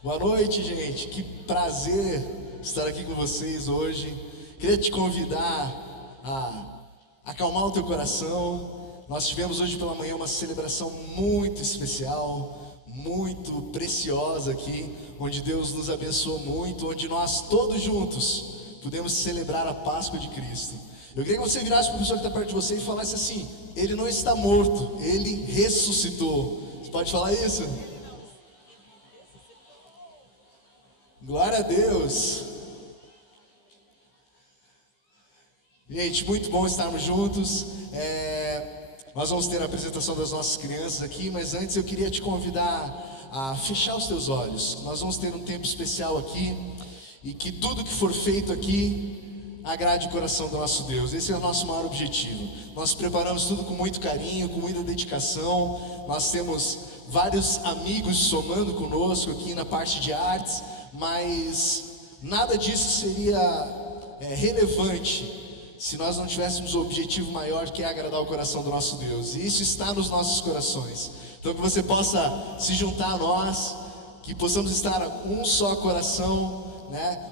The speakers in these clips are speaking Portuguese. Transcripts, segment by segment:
Boa noite, gente. Que prazer estar aqui com vocês hoje. Queria te convidar a acalmar o teu coração. Nós tivemos hoje pela manhã uma celebração muito especial, muito preciosa aqui, onde Deus nos abençoou muito, onde nós todos juntos pudemos celebrar a Páscoa de Cristo. Eu queria que você virasse para a pessoa que está perto de você e falasse assim: Ele não está morto, Ele ressuscitou. Você pode falar isso? Glória a Deus. Gente, muito bom estarmos juntos. Nós vamos ter a apresentação das nossas crianças aqui, mas antes eu queria te convidar a fechar os teus olhos. Nós vamos ter um tempo especial aqui, e que tudo que for feito aqui agrade o coração do nosso Deus. Esse é o nosso maior objetivo. Nós preparamos tudo com muito carinho, com muita dedicação. Nós temos vários amigos somando conosco aqui na parte de artes, mas nada disso seria relevante se nós não tivéssemos o objetivo maior, que é agradar o coração do nosso Deus. E isso está nos nossos corações. Então que você possa se juntar a nós, que possamos estar um só coração,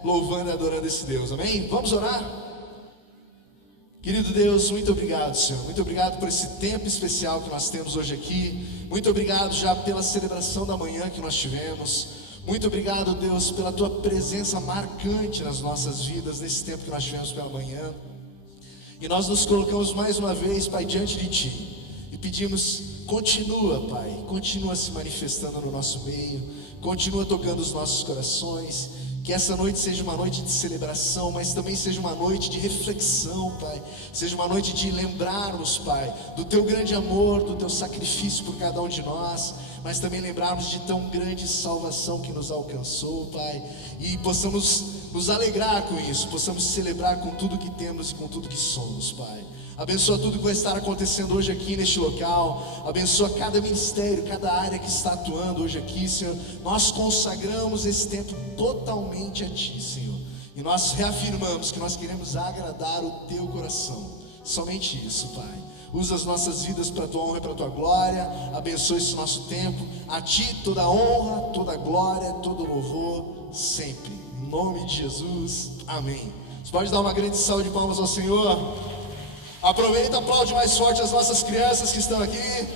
louvando e adorando esse Deus, amém? Vamos orar? Querido Deus, muito obrigado, Senhor. Muito obrigado por esse tempo especial que nós temos hoje aqui. Muito obrigado já pela celebração da manhã que nós tivemos. Muito obrigado, Deus, pela Tua presença marcante nas nossas vidas, nesse tempo que nós tivemos pela manhã. E nós nos colocamos mais uma vez, Pai, diante de Ti, e pedimos: continua, Pai, continua se manifestando no nosso meio, continua tocando os nossos corações. Que essa noite seja uma noite de celebração, mas também seja uma noite de reflexão, Pai. Seja uma noite de lembrarmos, Pai, do Teu grande amor, do Teu sacrifício por cada um de nós, mas também lembrarmos de tão grande salvação que nos alcançou, Pai. E possamos nos alegrar com isso, possamos celebrar com tudo que temos e com tudo que somos, Pai. Abençoa tudo que vai estar acontecendo hoje aqui neste local. Abençoa cada ministério, cada área que está atuando hoje aqui, Senhor. Nós consagramos esse tempo totalmente a Ti, Senhor. E nós reafirmamos que nós queremos agradar o Teu coração. Somente isso, Pai. Usa as nossas vidas para a Tua honra e para a Tua glória. Abençoa esse nosso tempo. A Ti toda a honra, toda a glória, todo o louvor, sempre. Em nome de Jesus, amém. Você pode dar uma grande salva de palmas ao Senhor? Aproveita, aplaude mais forte as nossas crianças que estão aqui.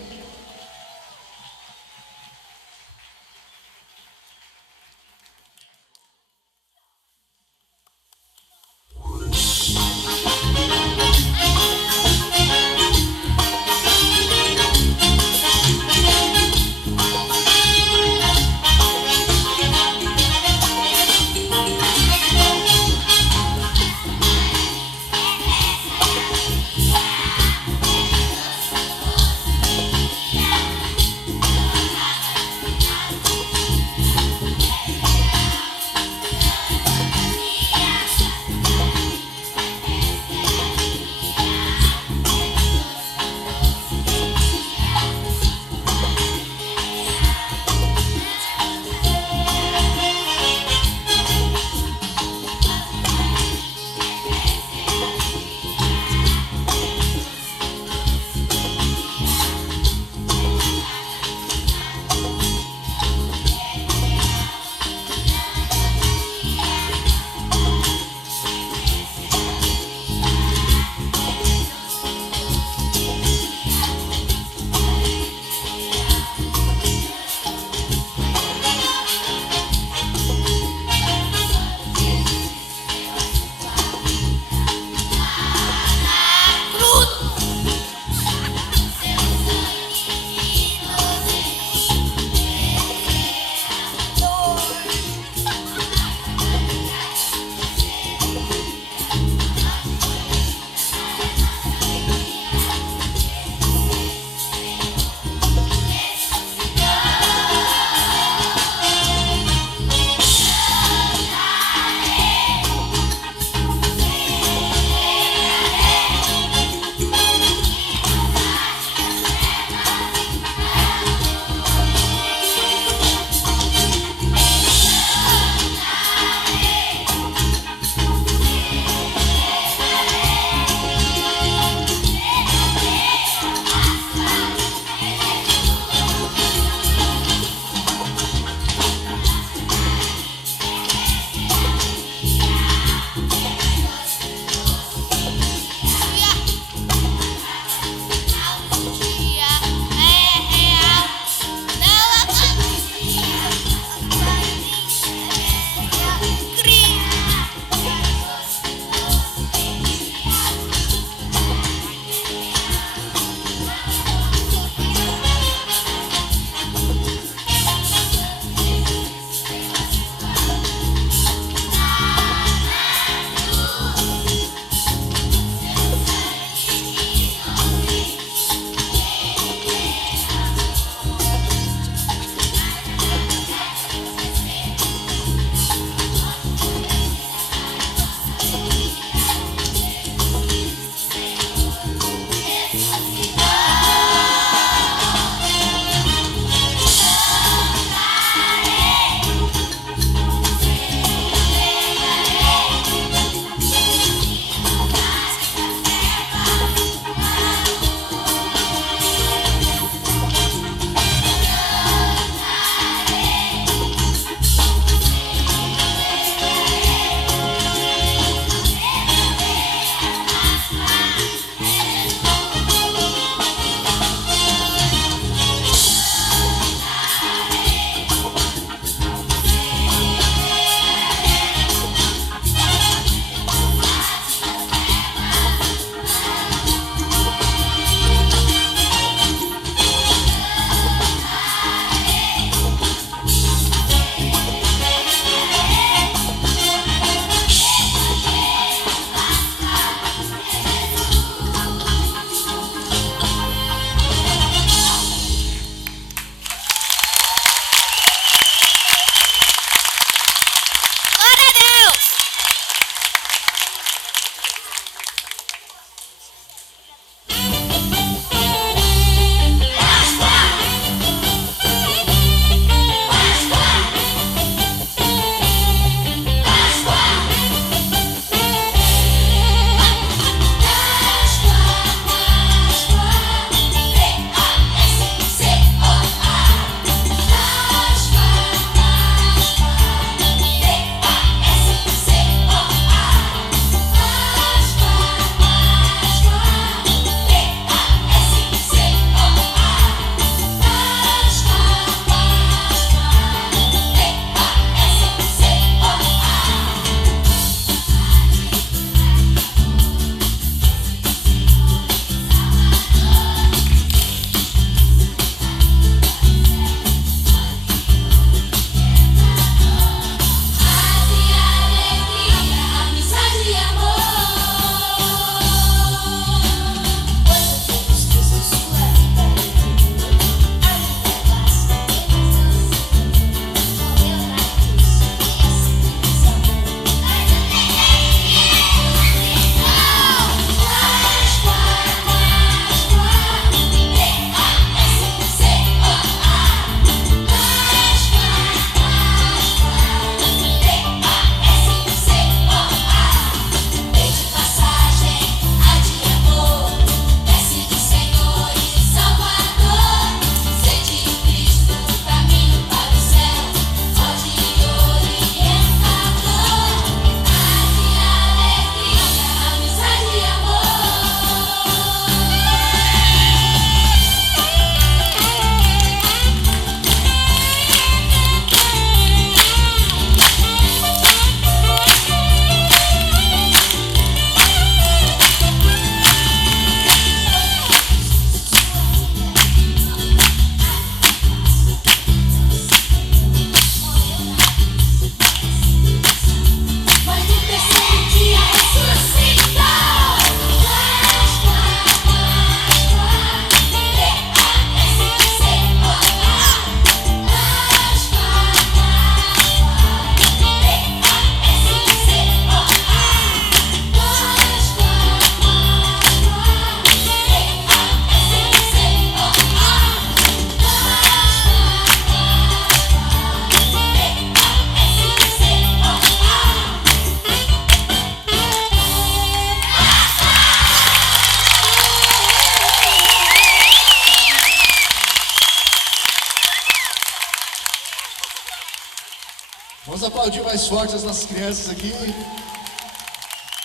Vamos aplaudir mais forte as nossas crianças aqui,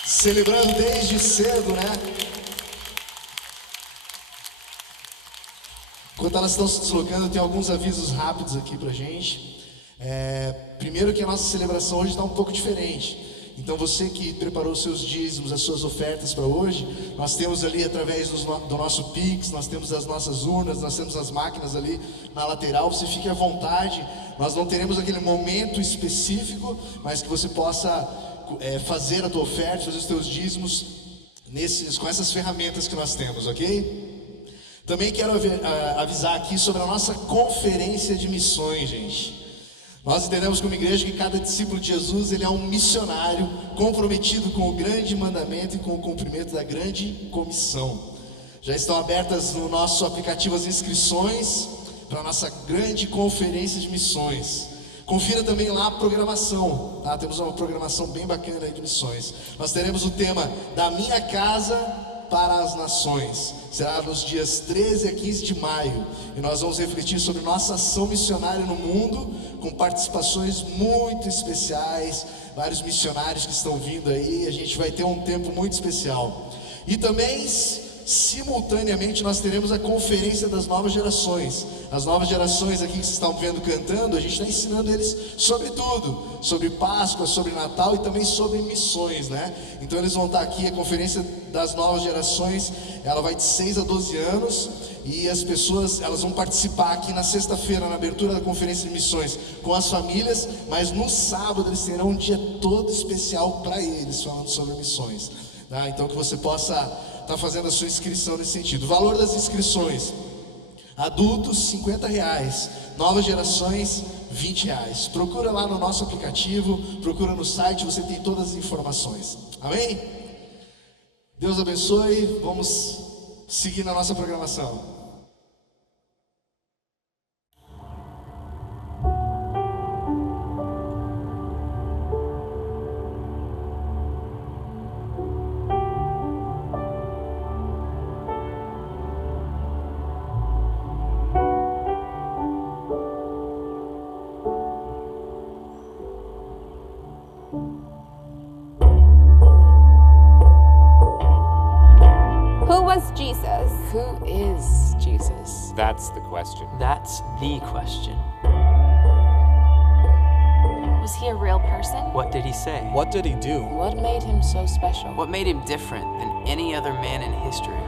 celebrando desde cedo, né? Enquanto elas estão se deslocando, tem alguns avisos rápidos aqui pra gente. Primeiro que a nossa celebração hoje está um pouco diferente. Então você que preparou os seus dízimos, as suas ofertas para hoje, nós temos ali através do nosso Pix, nós temos as nossas urnas, nós temos as máquinas ali na lateral. Você fique à vontade, nós não teremos aquele momento específico, mas que você possa fazer a tua oferta, fazer os teus dízimos com essas ferramentas que nós temos, ok? Também quero avisar aqui sobre a nossa conferência de missões, gente. Nós entendemos como igreja que cada discípulo de Jesus, ele é um missionário comprometido com o grande mandamento e com o cumprimento da grande comissão. Já estão abertas no nosso aplicativo as inscrições para a nossa grande conferência de missões. Confira também lá a programação, tá? Temos uma programação bem bacana aí de missões. Nós teremos o tema da minha casa para as nações. Será nos dias 13 a 15 de maio. E nós vamos refletir sobre nossa ação missionária no mundo, com participações muito especiais, vários missionários que estão vindo aí. A gente vai ter um tempo muito especial. E também, simultaneamente, nós teremos a conferência das novas gerações. As novas gerações aqui que vocês estão vendo cantando, a gente está ensinando eles sobre tudo, sobre Páscoa, sobre Natal e também sobre missões, né? Então eles vão estar aqui, a conferência das novas gerações, ela vai de 6 a 12 anos e as pessoas, elas vão participar aqui na sexta-feira, na abertura da conferência de missões com as famílias, mas no sábado eles terão um dia todo especial para eles, falando sobre missões, tá? Então que você possa estar fazendo a sua inscrição nesse sentido. O valor das inscrições: adultos R$50, novas gerações R$20. Procura lá no nosso aplicativo, procura no site, você tem todas as informações. Amém? Deus abençoe, vamos seguir na nossa programação. Who is Jesus? That's the question. That's the question. Was he a real person? What did he say? What did he do? What made him so special? What made him different than any other man in history?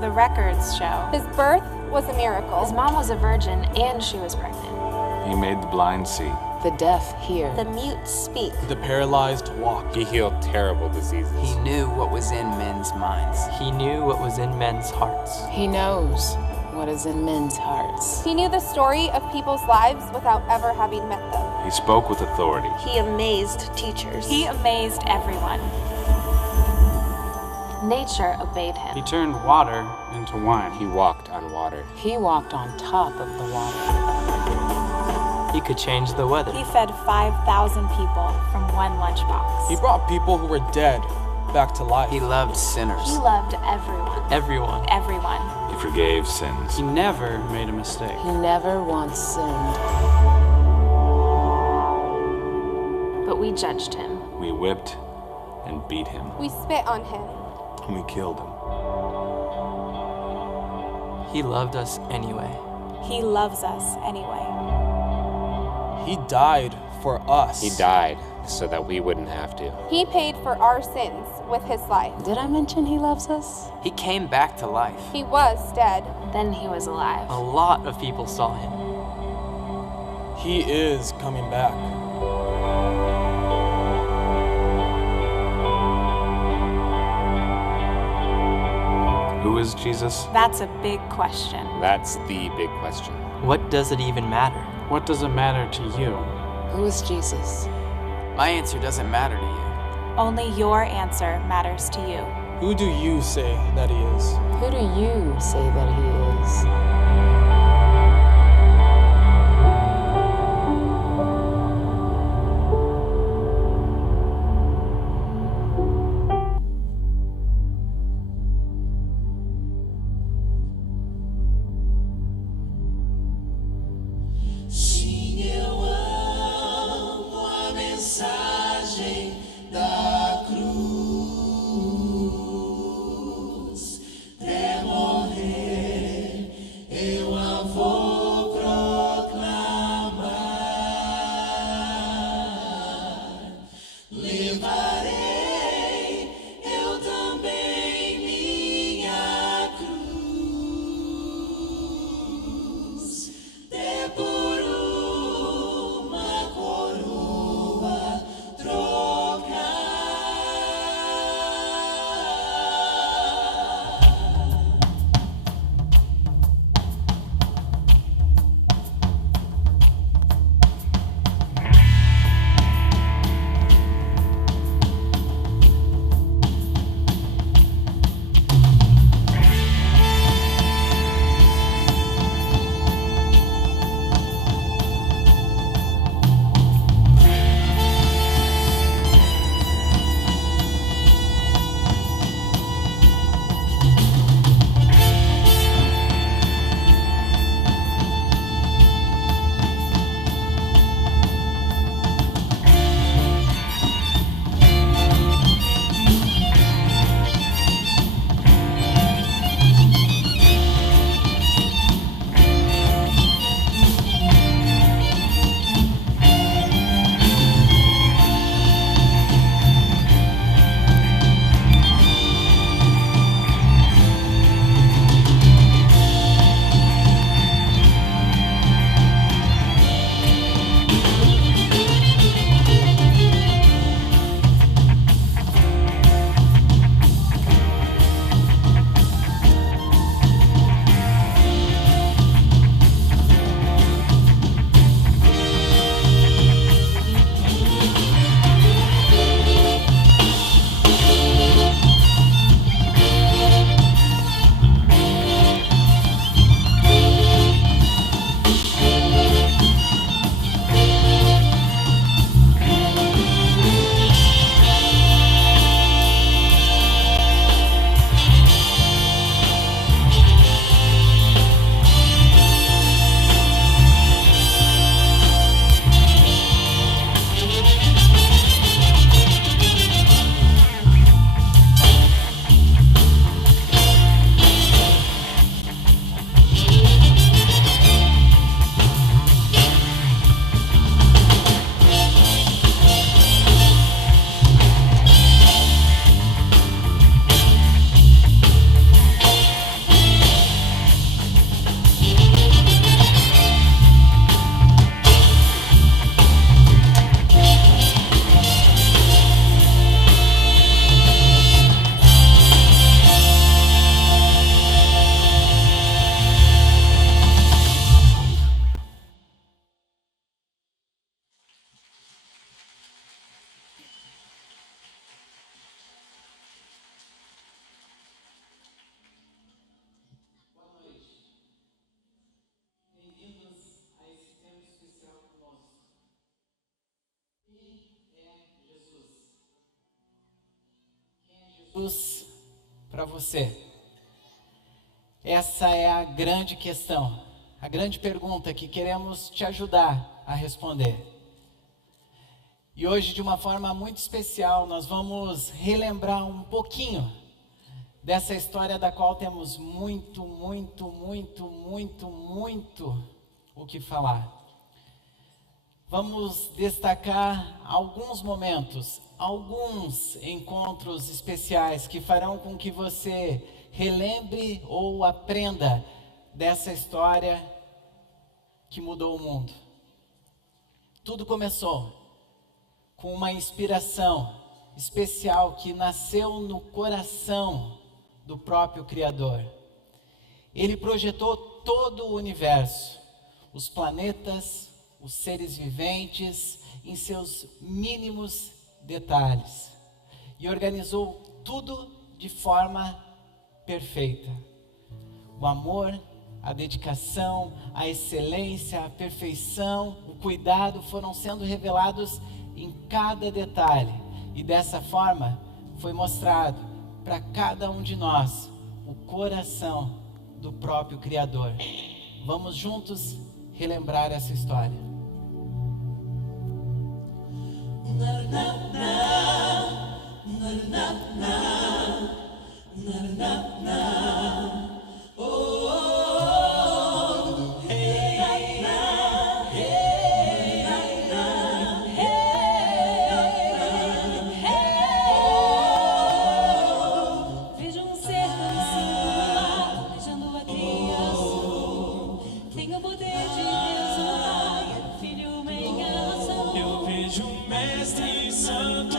The records show his birth was a miracle. His mom was a virgin and she was pregnant. He made the blind see. The deaf hear. The mute speak. The paralyzed walk. He healed terrible diseases. He knew what was in men's minds. He knew what was in men's hearts. He knows what is in men's hearts. He knew the story of people's lives without ever having met them. He spoke with authority. He amazed teachers. He amazed everyone. Nature obeyed him. He turned water into wine. He walked on water. He walked on top of the water. He could change the weather. He fed 5,000 people from one lunchbox. He brought people who were dead back to life. He loved sinners. He loved everyone. Everyone. Everyone. He forgave sins. He never made a mistake. He never once sinned. But we judged him. We whipped and beat him. We spit on him. And we killed him. He loved us anyway. He loves us anyway. He died for us. He died so that we wouldn't have to. He paid for our sins with his life. Did I mention he loves us? He came back to life. He was dead. Then he was alive. A lot of people saw him. He is coming back. Who is Jesus? That's a big question. That's the big question. What does it even matter? What does it matter to you? Who is Jesus? My answer doesn't matter to you. Only your answer matters to you. Who do you say that he is? Who do you say that he is? Sim, para você? Essa é a grande questão, a grande pergunta que queremos te ajudar a responder. E hoje, de uma forma muito especial, nós vamos relembrar um pouquinho dessa história da qual temos muito o que falar. Vamos destacar alguns momentos, alguns encontros especiais que farão com que você relembre ou aprenda dessa história que mudou o mundo. Tudo começou com uma inspiração especial que nasceu no coração do próprio Criador. Ele projetou todo o universo, os planetas, os seres viventes, em seus mínimos detalhes, e organizou tudo de forma perfeita. O amor, a dedicação, a excelência, a perfeição, o cuidado foram sendo revelados em cada detalhe, e dessa forma foi mostrado para cada um de nós o coração do próprio Criador. Vamos juntos relembrar essa história. Vejo um ser singular, beijando a criação. Tem o poder de Deus no Pai, Filho em ação. Eu vejo um mestre santo,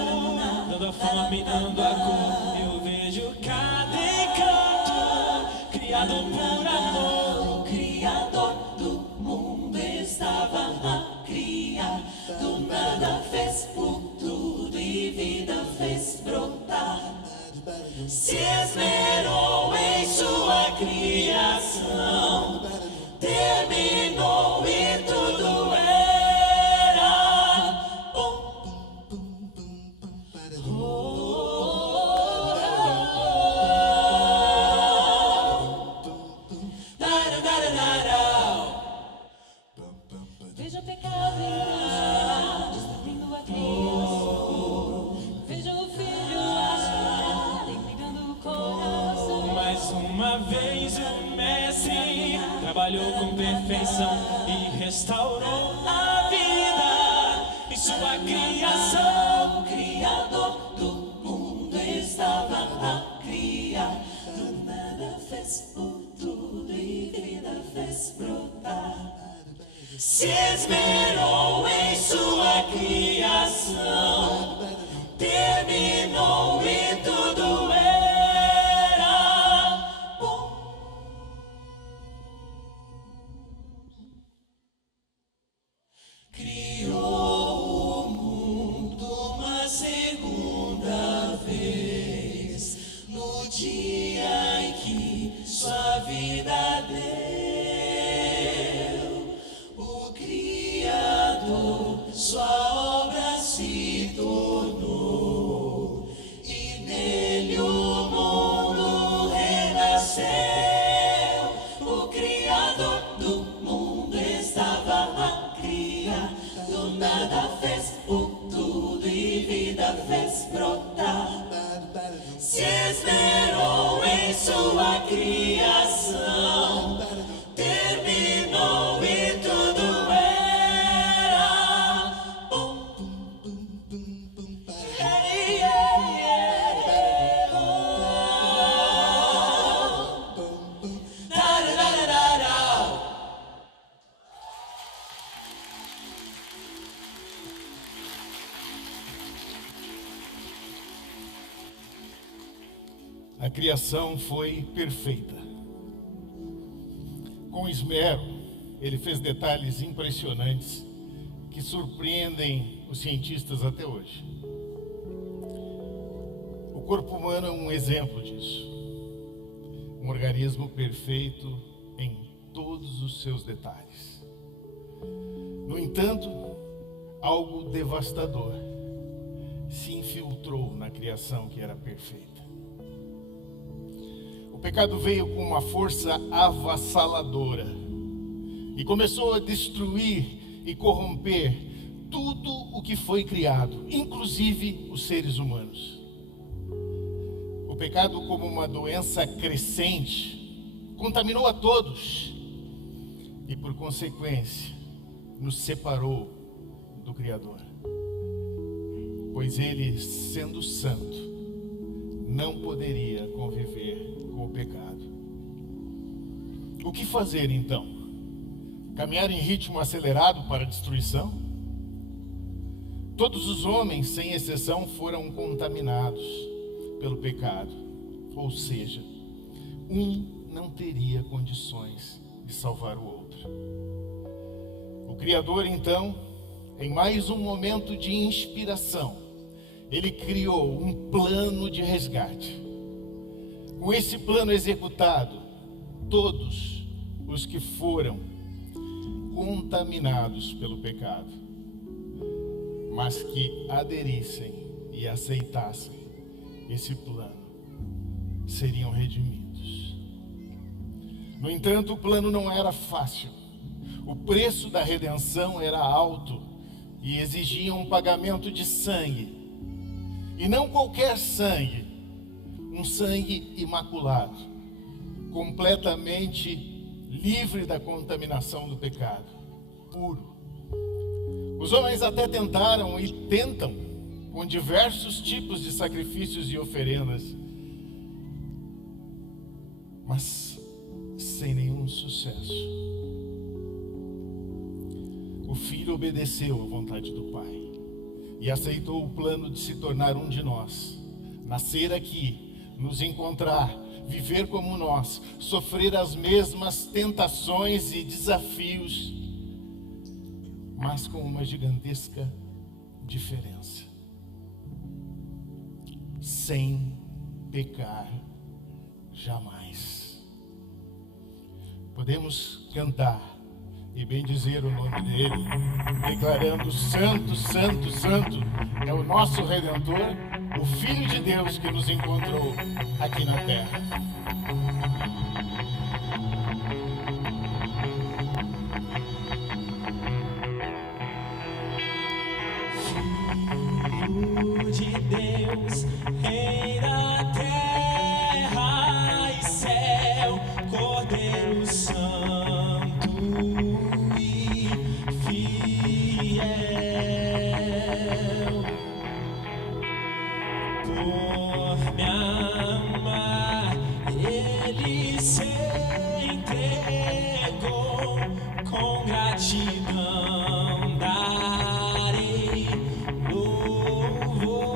dando a fome, dando a cor. Eu vejo cada encanto, criado por amor. O Criador do mundo estava a criar. Do nada fez por tudo e vida fez brotar. Se esmerou em sua criação, terminou e tudo era Vejo o pecado enganjar, destruindo a criação. Vejo o filho achar, ligando o coração. Mais uma vez o mestre trabalhou com perfeição e restaurou a vida em sua criação. O Criador do mundo estava a criar. Do nada fez por tudo e vida fez brotar. Se esmerou em sua criação, terminou e tudo era bom. Criou o mundo uma segunda vez, no dia em que sua vida deu. O Criador, sua obra se tornou, e nele o mundo renasceu. O Criador do mundo estava a criar. Do nada fez por tudo e vida fez brotar. Se esmerou em sua criação, terminou e tudo era bom. Hey, yeah, yeah, oh. Da, da, da, da, da. A criação foi perfeita. Com esmero, ele fez detalhes impressionantes que surpreendem os cientistas até hoje. O corpo humano é um exemplo disso. Um organismo perfeito em todos os seus detalhes. No entanto, algo devastador se infiltrou na criação que era perfeita. O pecado veio com uma força avassaladora e começou a destruir e corromper tudo o que foi criado, inclusive os seres humanos. O pecado, como uma doença crescente, contaminou a todos e, por consequência, nos separou do Criador. Pois ele, sendo santo, não poderia conviver com o pecado. O que fazer então? Caminhar em ritmo acelerado para a destruição? Todos os homens, sem exceção, foram contaminados pelo pecado. Ou seja, um não teria condições de salvar o outro. O Criador, então, em mais um momento de inspiração, ele criou um plano de resgate. Com esse plano executado, todos os que foram contaminados pelo pecado, mas que aderissem e aceitassem esse plano, seriam redimidos. No entanto, o plano não era fácil. O preço da redenção era alto e exigia um pagamento de sangue. E não qualquer sangue, um sangue imaculado, completamente livre da contaminação do pecado, puro. Os homens até tentaram e tentam, com diversos tipos de sacrifícios e oferendas, mas sem nenhum sucesso. O Filho obedeceu à vontade do Pai e aceitou o plano de se tornar um de nós, nascer aqui, nos encontrar, viver como nós, sofrer as mesmas tentações e desafios, mas com uma gigantesca diferença: sem pecar jamais. Podemos cantar e bendizer o nome dele, declarando: Santo, Santo, Santo é o nosso Redentor, o Filho de Deus que nos encontrou aqui na terra. Filho de Deus, Rei da terra e céu, Cordeiro Santo e fiel, por me amar, ele se entregou, com gratidão darei louvor.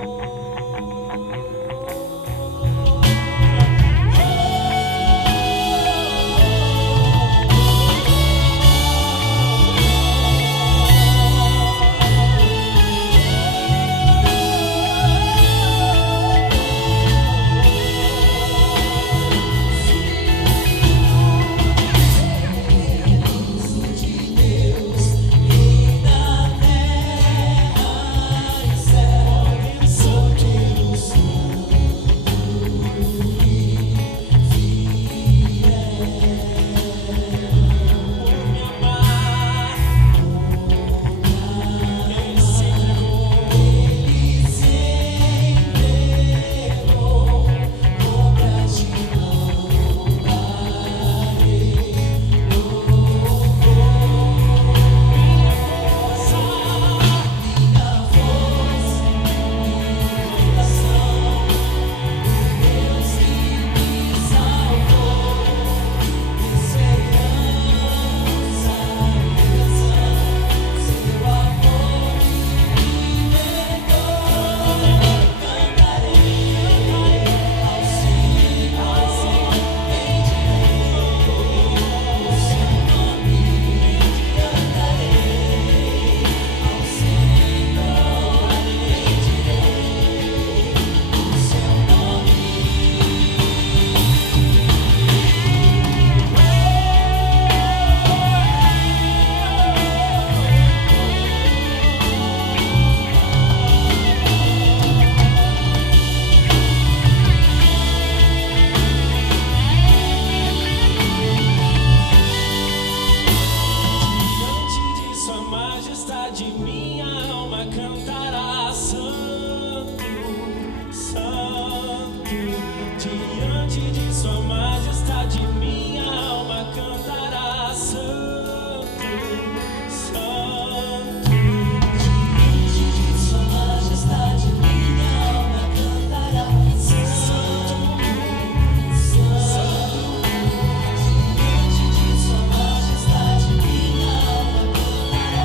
majestade minha alma cantará. Santo, Santo, diante de sua majestade minha alma cantará. Santo, Santo, diante de sua majestade minha alma cantará. Santo, Santo, diante de sua majestade minha alma cantará.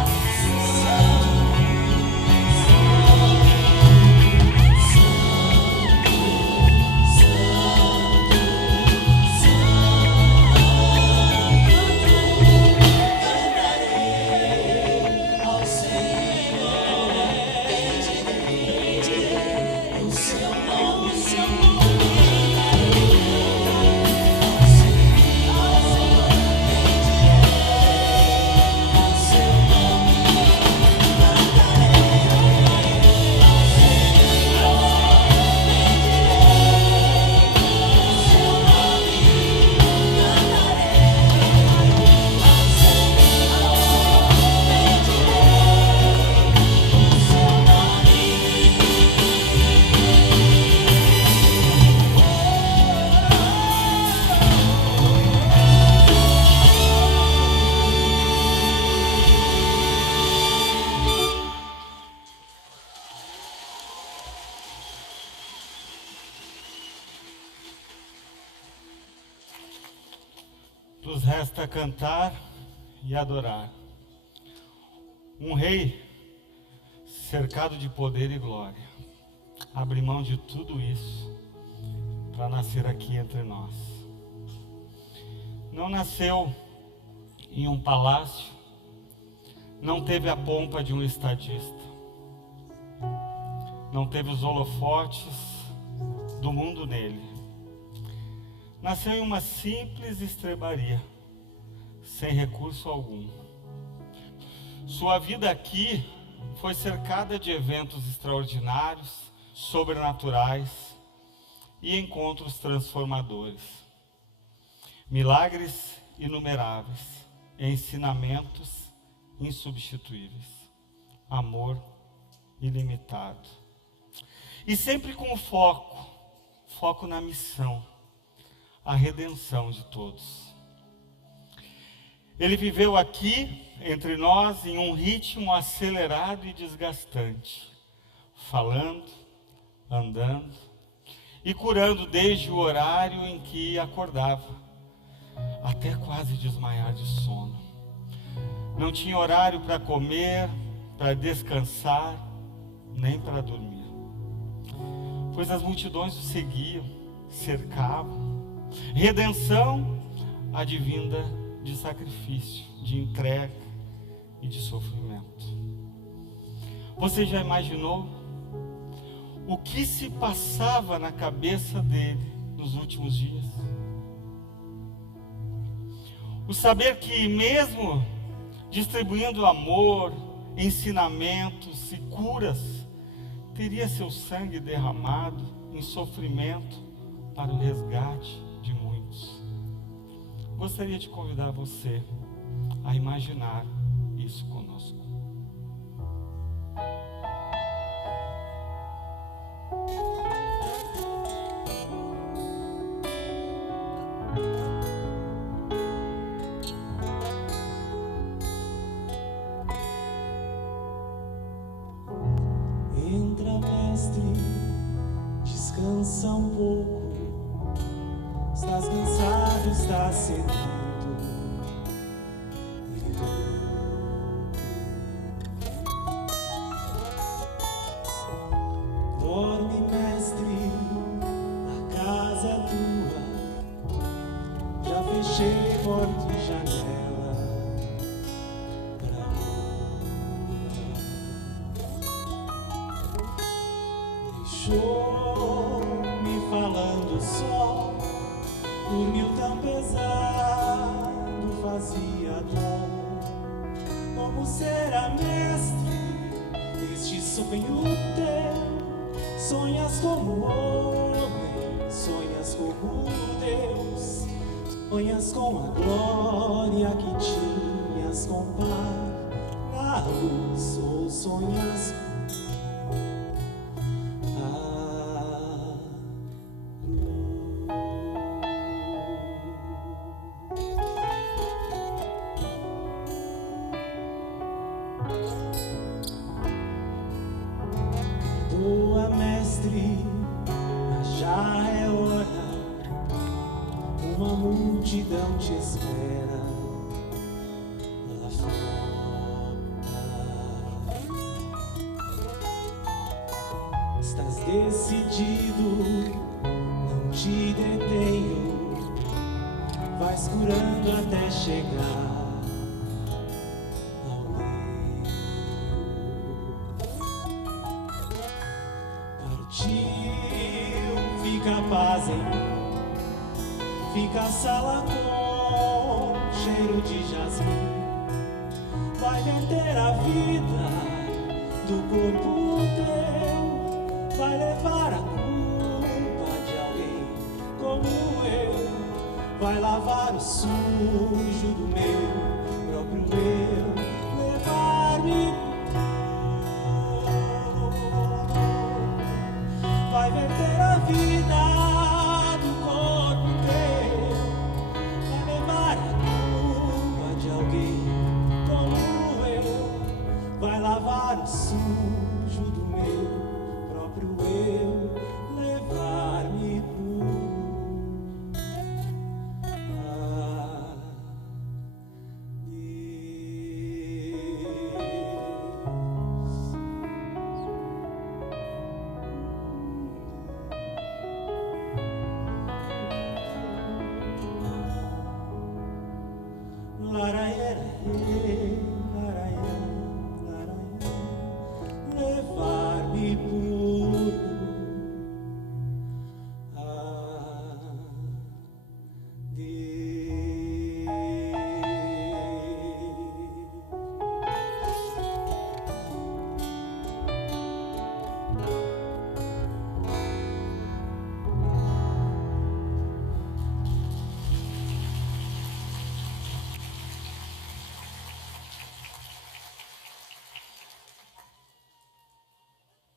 Nos resta cantar e adorar. Um rei cercado de poder e glória abre mão de tudo isso para nascer aqui entre nós. Não nasceu em um palácio, não teve a pompa de um estadista, não teve os holofotes do mundo nele. Nasceu em uma simples estrebaria, sem recurso algum. Sua vida aqui foi cercada de eventos extraordinários, sobrenaturais e encontros transformadores. Milagres inumeráveis, ensinamentos insubstituíveis, amor ilimitado. E sempre com foco na missão, a redenção de todos. Ele viveu aqui entre nós em um ritmo acelerado e desgastante, falando, andando e curando desde o horário em que acordava, até quase desmaiar de sono. Não tinha horário para comer, para descansar, nem para dormir, pois as multidões o seguiam, cercavam. Redenção advinda de sacrifício, de entrega e de sofrimento. Você já imaginou o que se passava na cabeça dele nos últimos dias? O saber que mesmo distribuindo amor, ensinamentos e curas, teria seu sangue derramado em sofrimento para o resgate de muitos. Gostaria de convidar você a imaginar isso conosco. Entra, mestre, descansa um pouco. Estás cansado, estás sedento. Dorme, mestre, a casa é tua. Já fechei porta e janela pra deixou-me falando só. Dormiu tão pesado, fazia dó. Como será, mestre, este sonho teu? Sonhas como homem, sonhas como Deus. Sonhas com a glória que tinhas com Pai na passados ou sonhos. Perdoa, mestre, mas já é hora. Uma multidão te espera lá fora. Estás decidido, não te detenho. Vais curando até chegar ao meio. Partiu, fica a paz em mim. Fica a sala com cheiro de jasmim. Vai verter a vida do corpo teu. Vai levar a culpa de alguém como eu. Vai lavar o sujo do meu próprio eu. Levar-me. Vai verter a vida. Lavar o sujo do meu próprio eu, levar-me pro levar-me por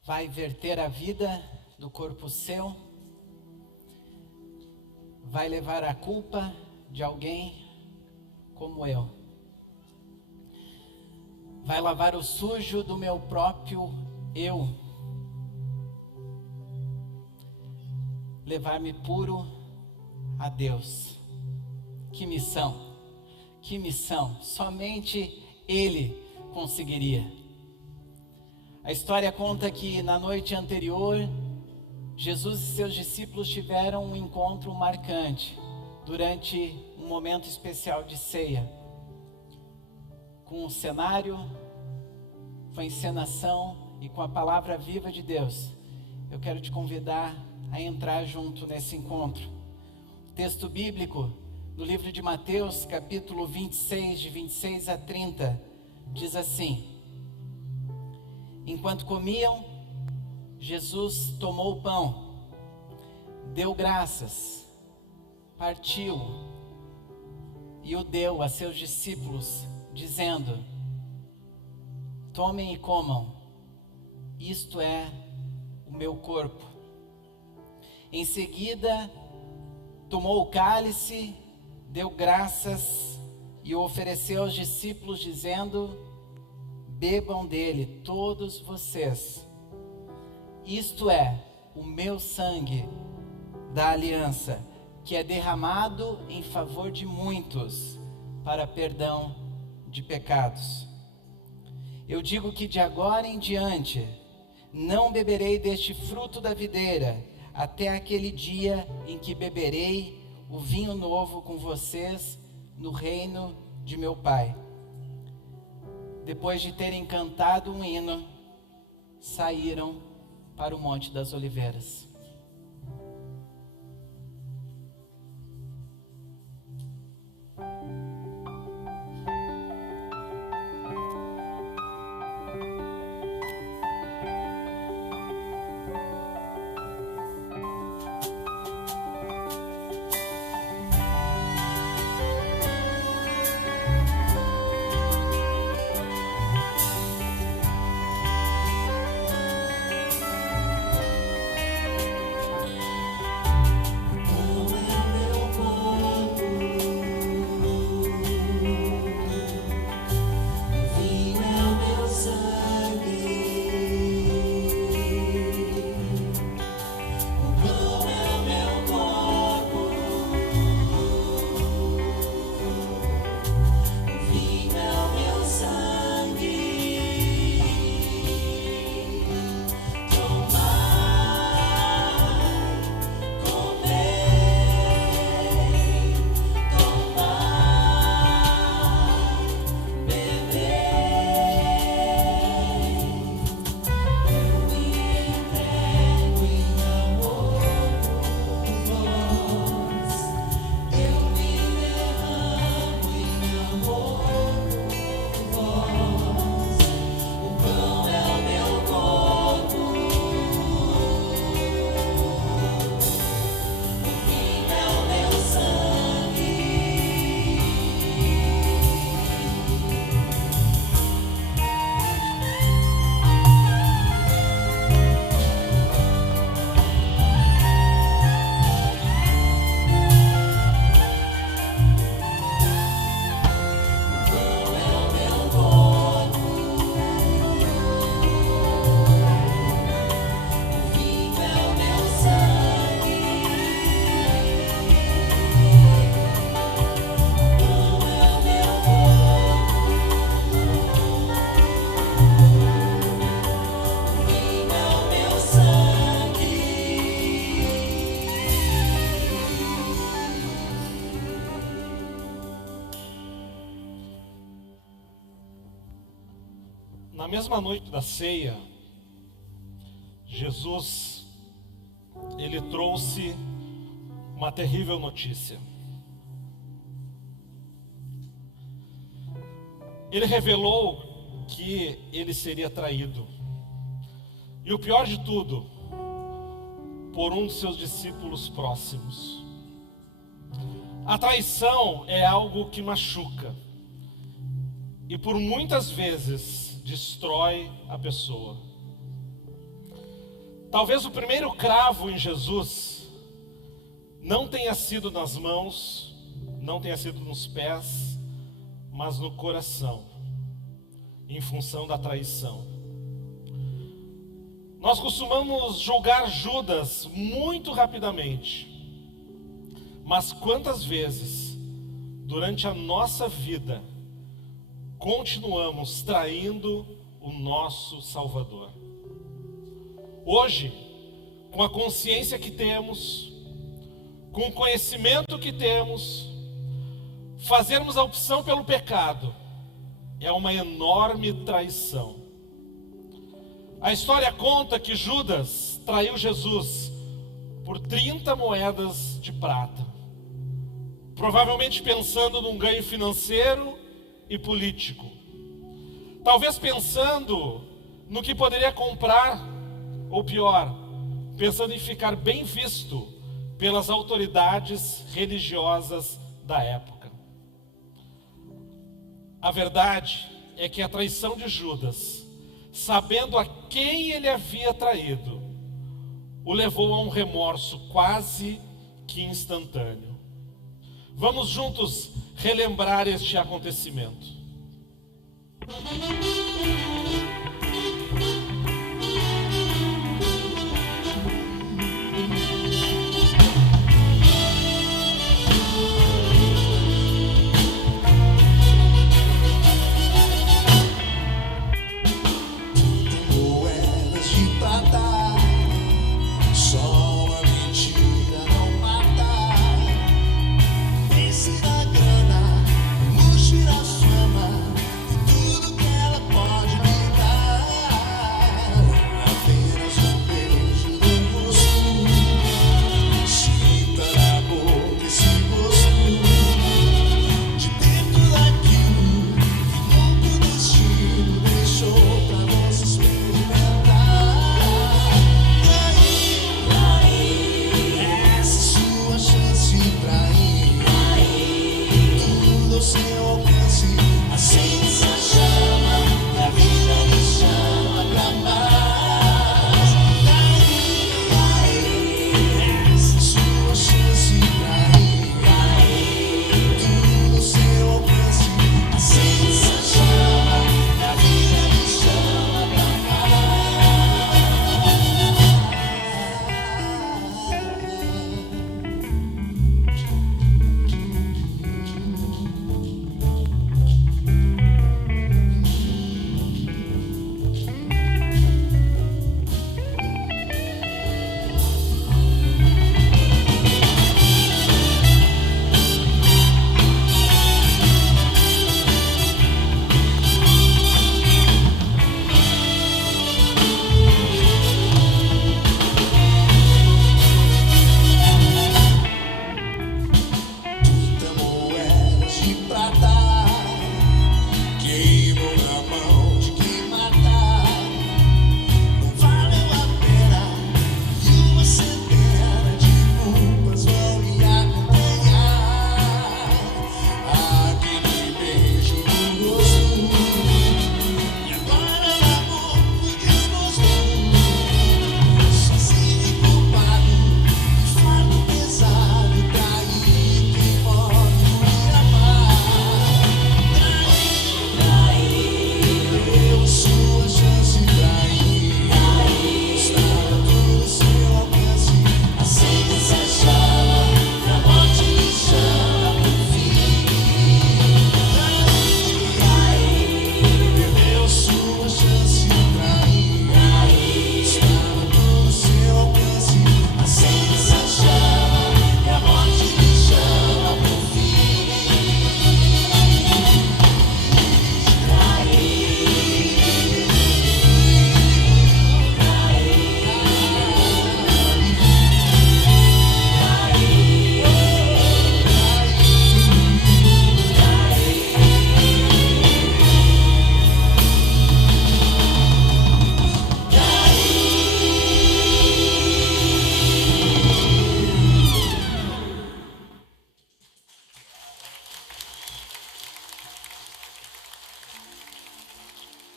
vai verter a vida do corpo seu, vai levar a culpa de alguém como eu, vai lavar o sujo do meu próprio eu, levar-me puro a Deus. Que missão, que missão, somente Ele conseguiria. A história conta que na noite anterior, Jesus e seus discípulos tiveram um encontro marcante durante um momento especial de ceia. Com o cenário, com a encenação e com a palavra viva de Deus, eu quero te convidar a entrar junto nesse encontro. O texto bíblico no livro de Mateus, capítulo 26, de 26 a 30, diz assim: Enquanto comiam, Jesus tomou o pão, deu graças, partiu e o deu a seus discípulos, dizendo: Tomem e comam, isto é o meu corpo. Em seguida, tomou o cálice, deu graças e o ofereceu aos discípulos, dizendo: Bebam dele todos vocês. Isto é o meu sangue da aliança, que é derramado em favor de muitos para perdão de pecados. Eu digo que de agora em diante não beberei deste fruto da videira até aquele dia em que beberei o vinho novo com vocês no reino de meu Pai. Depois de terem cantado um hino, saíram para o Monte das Oliveiras. Na mesma noite da ceia, Jesus, ele trouxe uma terrível notícia. Ele revelou que ele seria traído. E o pior de tudo, por um dos seus discípulos próximos. A traição é algo que machuca. E por muitas vezes destrói a pessoa. Talvez o primeiro cravo em Jesus não tenha sido nas mãos, não tenha sido nos pés, mas no coração, em função da traição. Nós costumamos julgar Judas muito rapidamente, mas quantas vezes, durante a nossa vida, continuamos traindo o nosso Salvador? Hoje, com a consciência que temos, com o conhecimento que temos, fazermos a opção pelo pecado é uma enorme traição. A história conta que Judas traiu Jesus por 30 moedas de prata, provavelmente pensando num ganho financeiro e político, talvez pensando no que poderia comprar, ou pior, pensando em ficar bem visto pelas autoridades religiosas da época. A verdade é que a traição de Judas, sabendo a quem ele havia traído, o levou a um remorso quase que instantâneo. Vamos juntos relembrar este acontecimento. Tudo que ela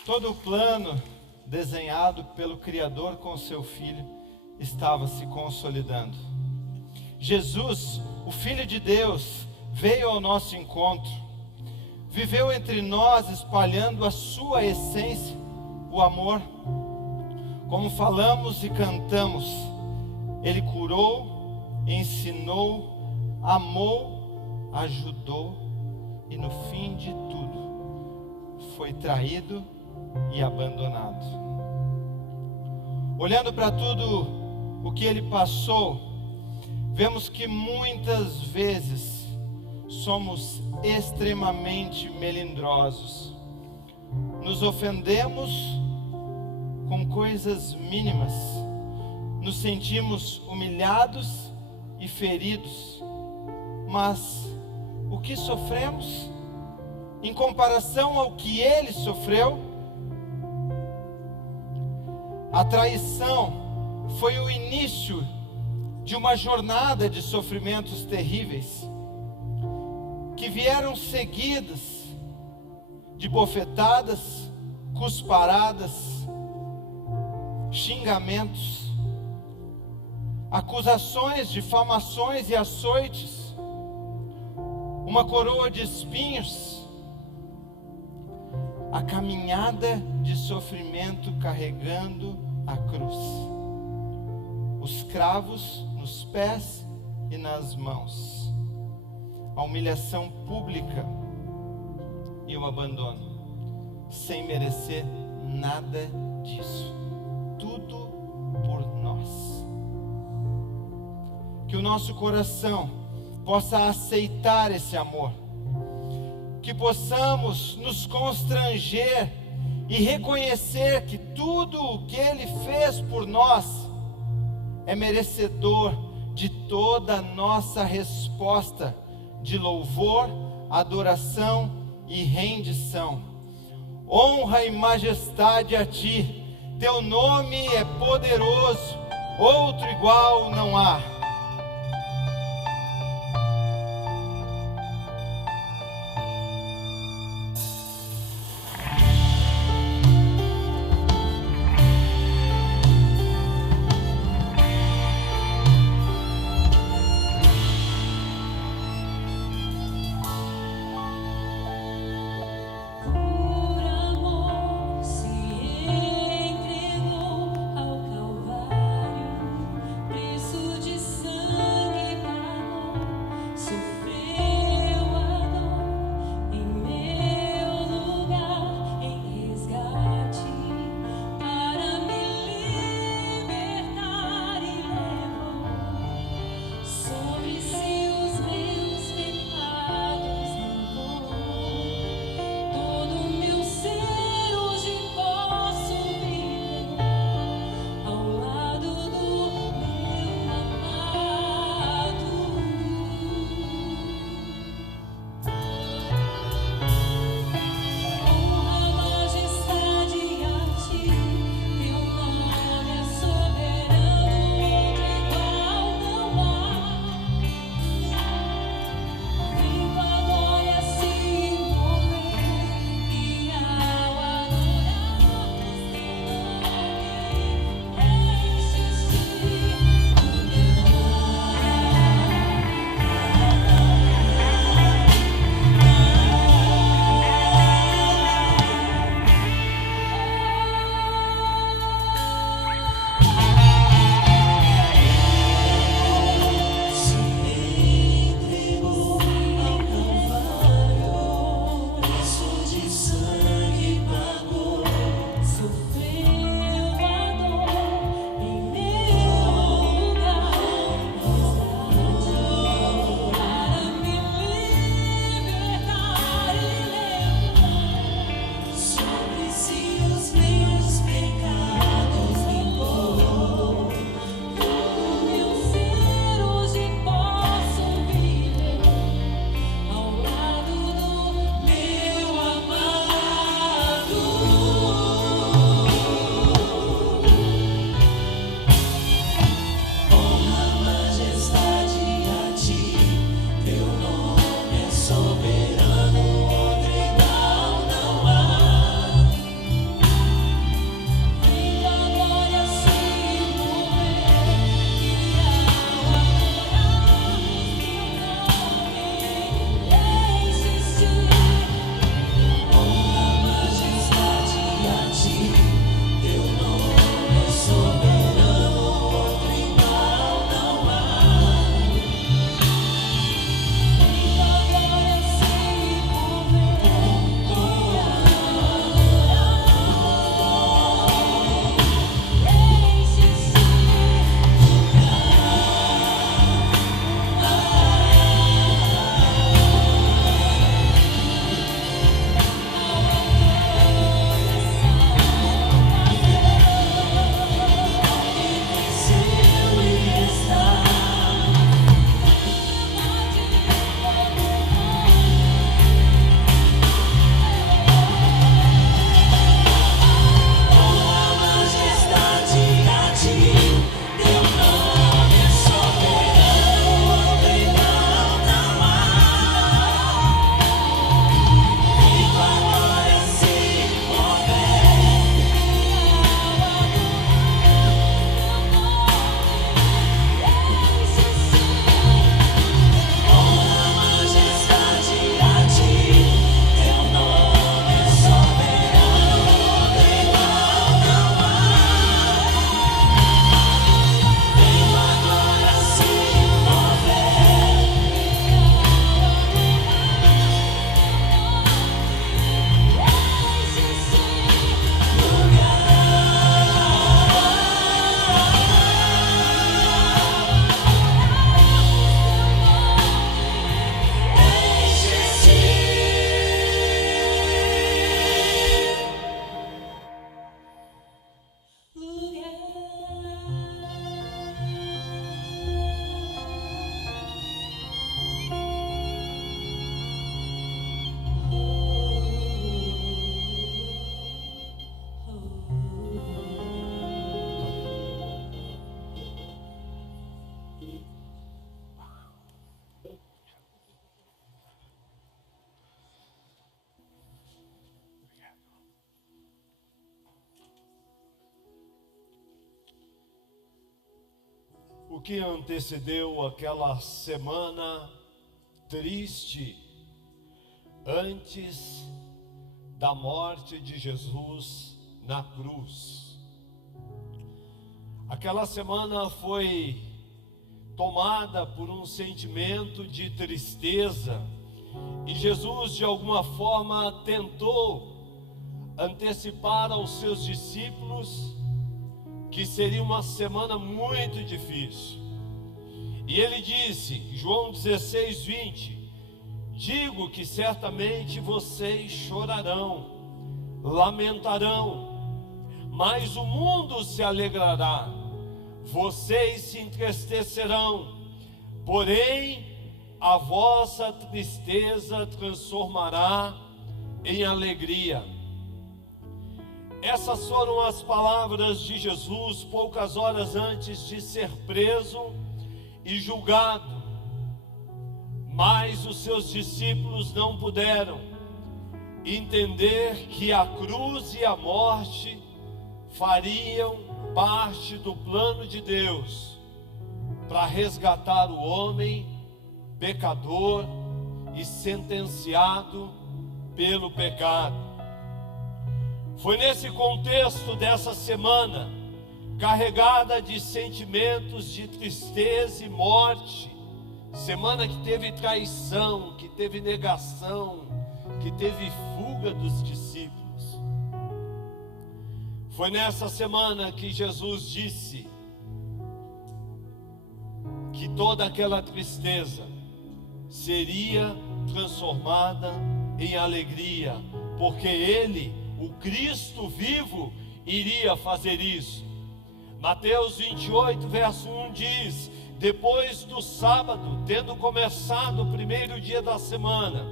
Todo o plano desenhado pelo Criador com seu Filho estava se consolidando. Jesus, o Filho de Deus, veio ao nosso encontro, viveu entre nós espalhando a sua essência, o amor. Como falamos e cantamos, Ele curou, ensinou, amou, ajudou e no fim de tudo foi traído e abandonado. Olhando para tudo o que Ele passou, vemos que muitas vezes somos extremamente melindrosos. Nos ofendemos com coisas mínimas, nos sentimos humilhados e feridos, mas o que sofremos em comparação ao que Ele sofreu? A traição foi o início de uma jornada de sofrimentos terríveis, que vieram seguidas de bofetadas, cusparadas, xingamentos, acusações, difamações e açoites, uma coroa de espinhos, a caminhada de sofrimento carregando a cruz, os cravos nos pés e nas mãos, a humilhação pública e o abandono, sem merecer nada disso, tudo por nós. Que o nosso coração possa aceitar esse amor, que possamos nos constranger e reconhecer que tudo o que Ele fez por nós é merecedor de toda a nossa resposta de louvor, adoração e rendição. Honra e majestade a Ti, Teu nome é poderoso, outro igual não há. Entregou ao Calvário, preço de o que antecedeu aquela semana triste antes da morte de Jesus na cruz. Aquela semana foi tomada por um sentimento de tristeza e Jesus de alguma forma tentou antecipar aos seus discípulos que seria uma semana muito difícil. E ele disse, João 16:20, digo que certamente vocês chorarão, lamentarão, mas o mundo se alegrará, vocês se entristecerão, porém a vossa tristeza transformará em alegria. Essas foram as palavras de Jesus poucas horas antes de ser preso e julgado. Mas os seus discípulos não puderam entender que a cruz e a morte fariam parte do plano de Deus para resgatar o homem pecador e sentenciado pelo pecado. Foi nesse contexto dessa semana, carregada de sentimentos de tristeza e morte, semana que teve traição, que teve negação, que teve fuga dos discípulos. Foi nessa semana que Jesus disse que toda aquela tristeza seria transformada em alegria, porque Ele, o Cristo vivo, iria fazer isso. Mateus 28, verso 1 diz: depois do sábado, tendo começado o primeiro dia da semana,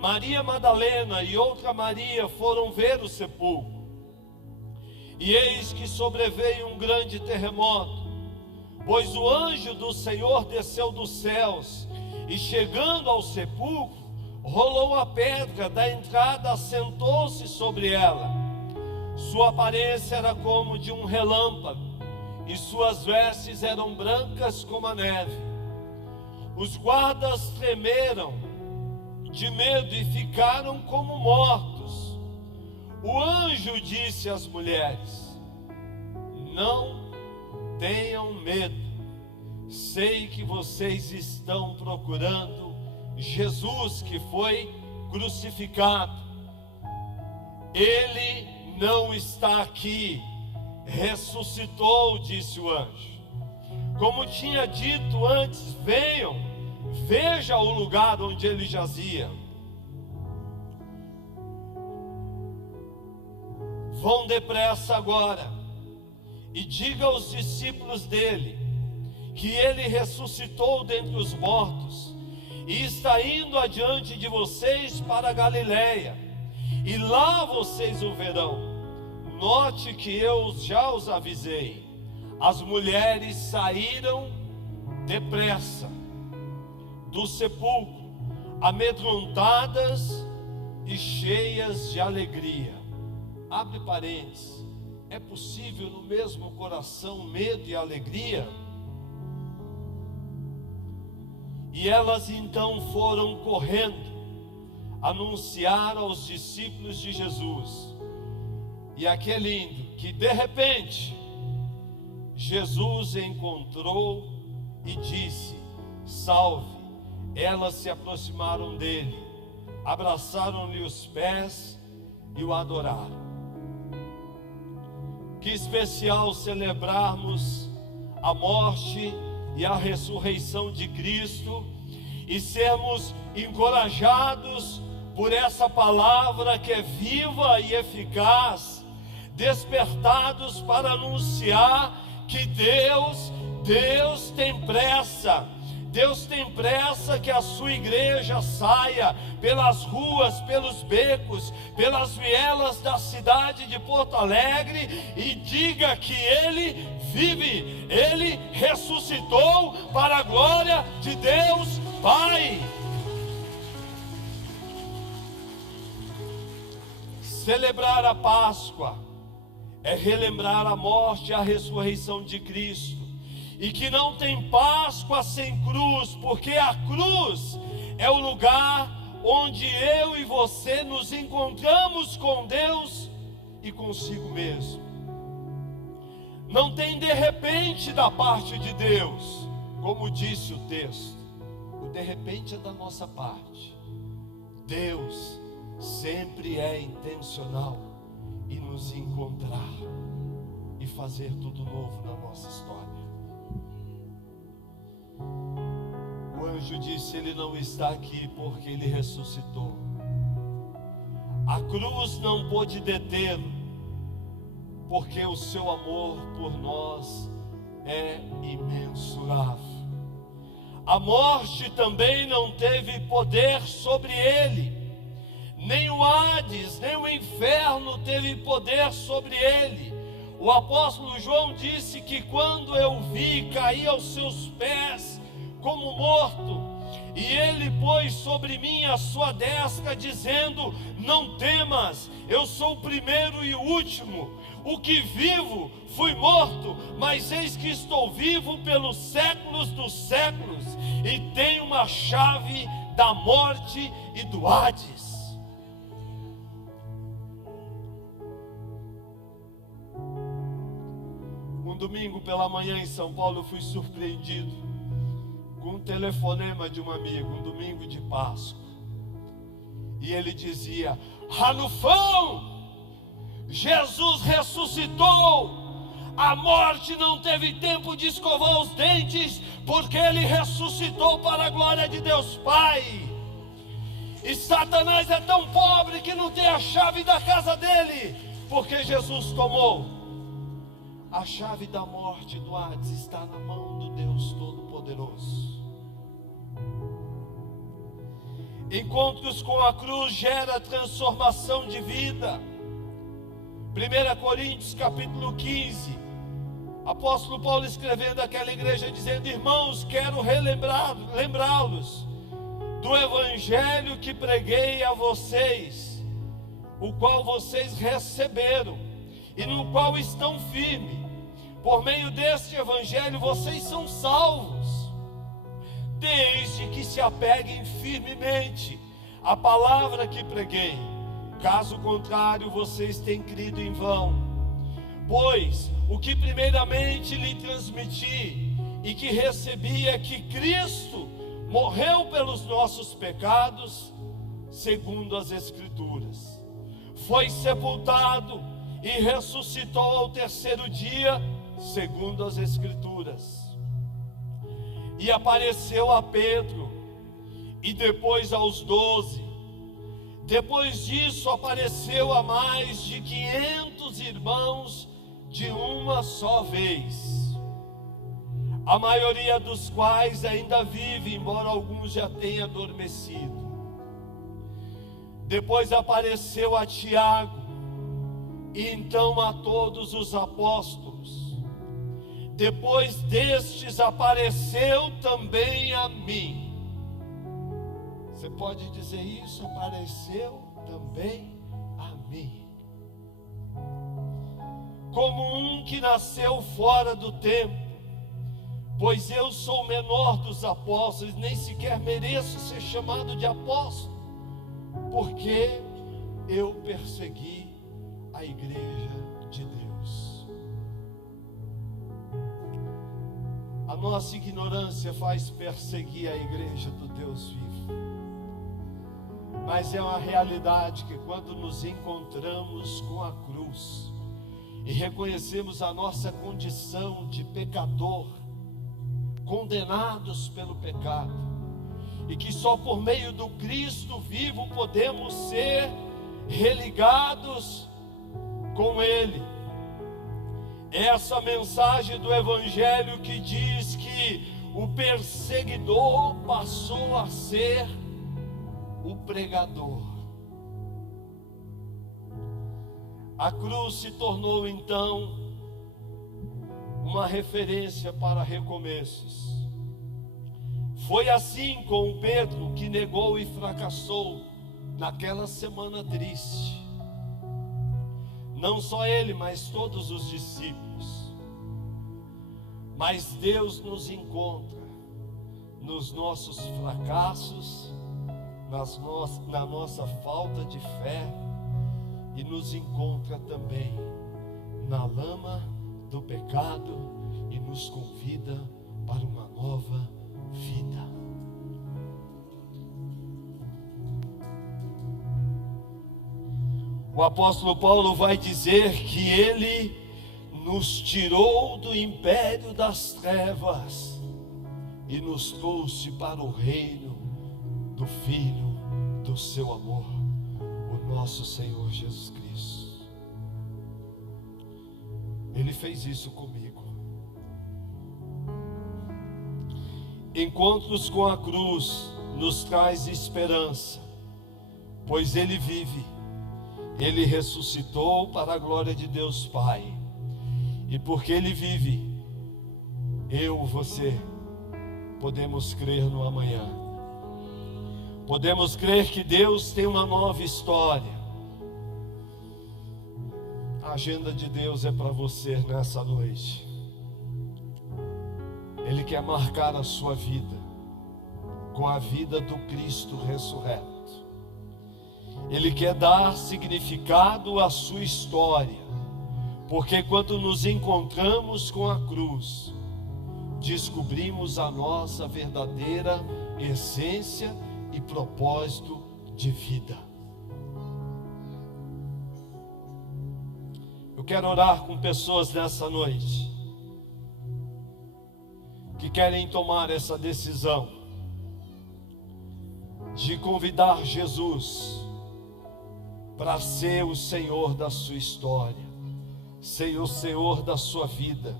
Maria Madalena e outra Maria foram ver o sepulcro. E eis que sobreveio um grande terremoto, pois o anjo do Senhor desceu dos céus, e chegando ao sepulcro, rolou a pedra da entrada, assentou-se sobre ela. Sua aparência era como de um relâmpago, e suas vestes eram brancas como a neve. Os guardas tremeram de medo e ficaram como mortos. O anjo disse às mulheres: não tenham medo, sei que vocês estão procurando Jesus que foi crucificado. Ele não está aqui, ressuscitou, disse o anjo. Como tinha dito antes, venham, veja o lugar onde ele jazia. Vão depressa agora e diga aos discípulos dele que ele ressuscitou dentre os mortos e está indo adiante de vocês para a Galileia, e lá vocês o verão. Note que eu já os avisei. As mulheres saíram depressa do sepulcro, amedrontadas e cheias de alegria. Abre parênteses. É possível no mesmo coração medo e alegria? E elas então foram correndo anunciar aos discípulos de Jesus. E aqui é lindo, que de repente Jesus encontrou e disse: salve. Elas se aproximaram dele, abraçaram-lhe os pés e o adoraram. Que especial celebrarmos a morte e a ressurreição de Cristo e sermos encorajados por essa palavra que é viva e eficaz, despertados para anunciar que Deus tem pressa. Deus tem pressa que a sua igreja saia pelas ruas, pelos becos, pelas vielas da cidade de Porto Alegre e diga que Ele vive, Ele ressuscitou para a glória de Deus Pai. Celebrar a Páscoa é relembrar a morte e a ressurreição de Cristo e que não tem Páscoa sem cruz, porque a cruz é o lugar onde eu e você nos encontramos com Deus e consigo mesmo. Não tem de repente da parte de Deus, como disse o texto. O de repente é da nossa parte. Deus sempre é intencional em nos encontrar e fazer tudo novo na nossa história. O anjo disse: ele não está aqui porque ele ressuscitou. A cruz não pôde detê-lo, porque o seu amor por nós é imensurável. A morte também não teve poder sobre ele, nem o Hades, nem o inferno teve poder sobre ele. O apóstolo João disse que quando eu vi, caí aos seus pés como morto, e ele pôs sobre mim a sua destra, dizendo: não temas, eu sou o primeiro e o último, o que vivo, fui morto, mas eis que estou vivo pelos séculos dos séculos, e tenho uma chave da morte e do Hades. Um domingo pela manhã em São Paulo eu fui surpreendido com um telefonema de um amigo, um domingo de Páscoa. E ele dizia: Ranulfão, Jesus ressuscitou. A morte não teve tempo de escovar os dentes, porque ele ressuscitou para a glória de Deus Pai. E Satanás é tão pobre que não tem a chave da casa dele, porque Jesus tomou. A chave da morte do Hades está na mão do Deus Todo-Poderoso. Encontros com a cruz gera transformação de vida. 1 Coríntios capítulo 15, apóstolo Paulo escrevendo àquela igreja dizendo: irmãos, quero lembrá-los do evangelho que preguei a vocês, o qual vocês receberam e no qual estão firmes. Por meio deste evangelho vocês são salvos, desde que se apeguem firmemente à palavra que preguei. Caso contrário, vocês têm crido em vão. Pois o que primeiramente lhe transmiti e que recebi é que Cristo morreu pelos nossos pecados, segundo as Escrituras, foi sepultado e ressuscitou ao terceiro dia, segundo as Escrituras, e apareceu a Pedro e depois aos 12. Depois disso apareceu a mais de 500 irmãos de uma só vez, a maioria dos quais ainda vive, embora alguns já tenham adormecido. Depois apareceu a Tiago, e então a todos os apóstolos. Depois destes apareceu também a mim. Você pode dizer isso? Apareceu também a mim, como um que nasceu fora do tempo, pois eu sou o menor dos apóstolos, nem sequer mereço ser chamado de apóstolo, porque eu persegui a igreja de Deus. A nossa ignorância faz perseguir a igreja do Deus vivo. Mas é uma realidade que quando nos encontramos com a cruz e reconhecemos a nossa condição de pecador, condenados pelo pecado, e que só por meio do Cristo vivo podemos ser religados com Ele. Essa mensagem do Evangelho que diz que o perseguidor passou a ser o pregador. A cruz se tornou então uma referência para recomeços. Foi assim com Pedro, que negou e fracassou naquela semana triste. Não só ele, mas todos os discípulos. Mas Deus nos encontra nos nossos fracassos, na nossa falta de fé, e nos encontra também na lama do pecado e nos convida para uma nova vida. O apóstolo Paulo vai dizer que ele nos tirou do império das trevas e nos trouxe para o reino do Filho do seu amor, o nosso Senhor Jesus Cristo. Ele fez isso comigo. Encontros com a cruz nos traz esperança, pois Ele vive. Ele ressuscitou para a glória de Deus Pai. E porque Ele vive, eu, você, podemos crer no amanhã. Podemos crer que Deus tem uma nova história. A agenda de Deus é para você nessa noite. Ele quer marcar a sua vida com a vida do Cristo ressurreto. Ele quer dar significado à sua história, porque quando nos encontramos com a cruz, descobrimos a nossa verdadeira essência e propósito de vida. Eu quero orar com pessoas nessa noite que querem tomar essa decisão de convidar Jesus para ser o Senhor da sua história, ser o Senhor da sua vida,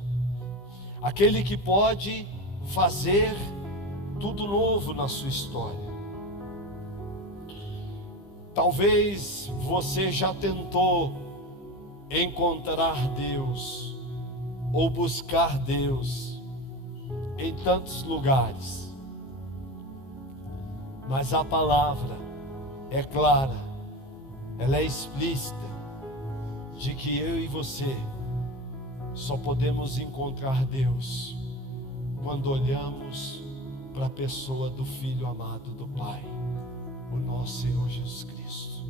aquele que pode fazer tudo novo na sua história. Talvez você já tentou encontrar Deus ou buscar Deus em tantos lugares, mas a palavra é clara, ela é explícita, de que eu e você só podemos encontrar Deus quando olhamos para a pessoa do Filho amado do Pai, o nosso Senhor Jesus Cristo.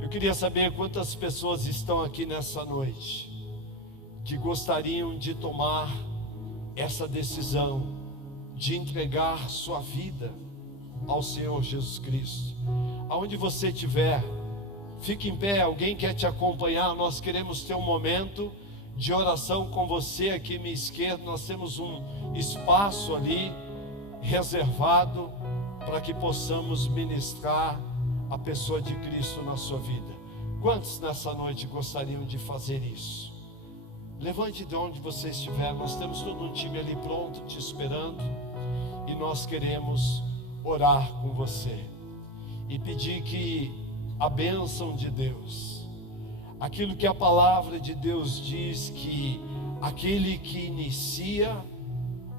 Eu queria saber quantas pessoas estão aqui nessa noite que gostariam de tomar essa decisão de entregar sua vida ao Senhor Jesus Cristo. Aonde você estiver, fique em pé. Alguém quer te acompanhar? Nós queremos ter um momento de oração com você aqui à minha esquerda. Nós temos um espaço ali reservado para que possamos ministrar a pessoa de Cristo na sua vida. Quantos nessa noite gostariam de fazer isso? Levante de onde você estiver. Nós temos todo um time ali pronto te esperando, e nós queremos orar com você e pedir que a bênção de Deus, aquilo que a palavra de Deus diz, que aquele que inicia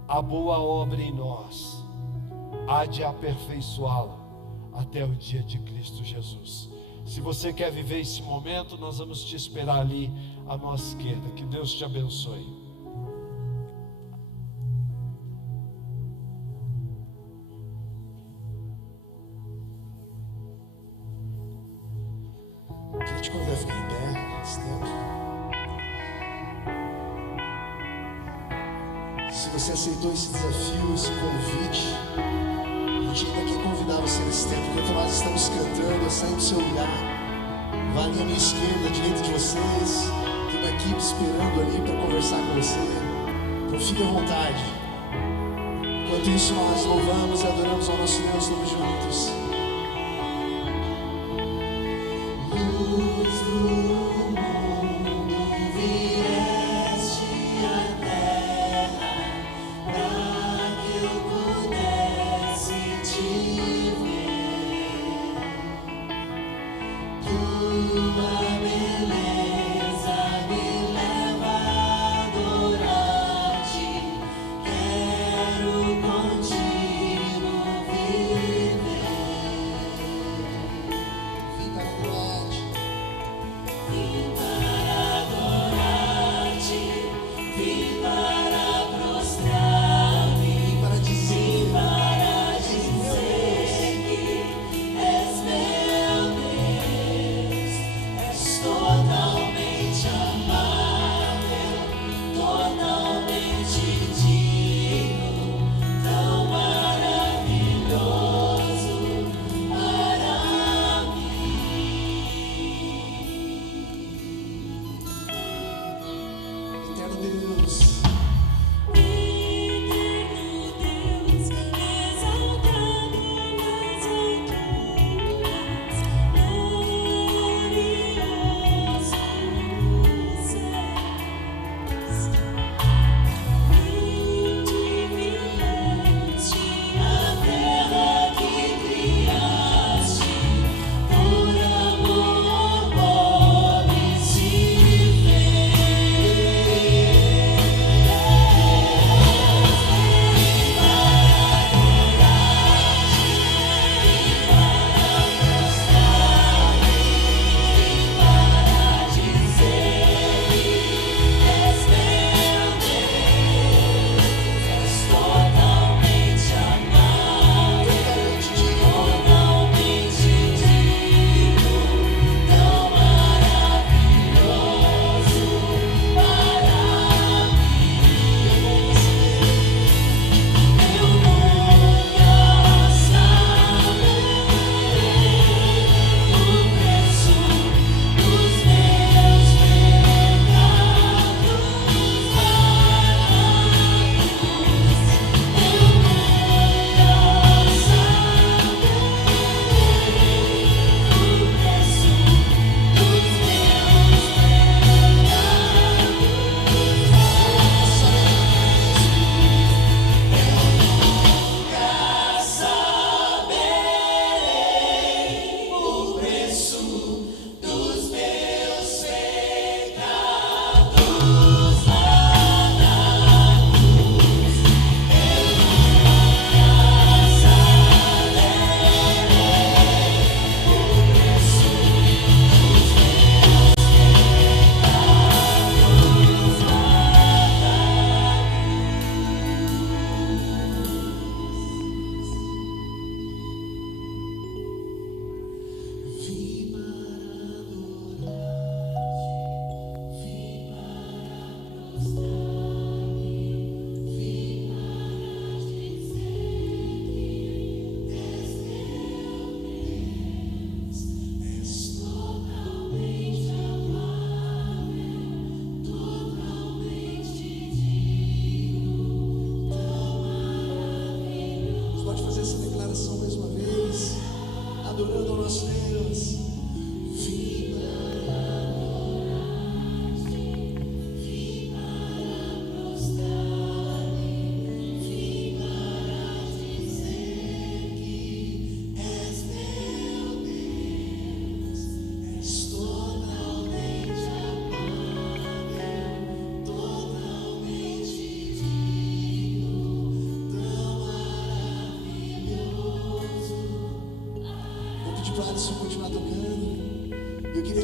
a boa obra em nós há de aperfeiçoá-la até o dia de Cristo Jesus. Se você quer viver esse momento, nós vamos te esperar ali à nossa esquerda. Que Deus te abençoe. Queria te convidar a ficar em pé nesse tempo. Se você aceitou esse desafio, esse convite, a gente ainda quer convidar você nesse tempo. Enquanto nós estamos cantando, saia do seu lugar, vá ali à minha esquerda, à direita de vocês. Tem uma equipe esperando ali para conversar com você. Então fique à vontade. Enquanto isso, nós louvamos e adoramos ao nosso Deus todos juntos. Luz do mundo, vieste à terra para que eu pudesse te ver. Tua beleza me leva a adorar-te. Quero contigo viver. Fica forte.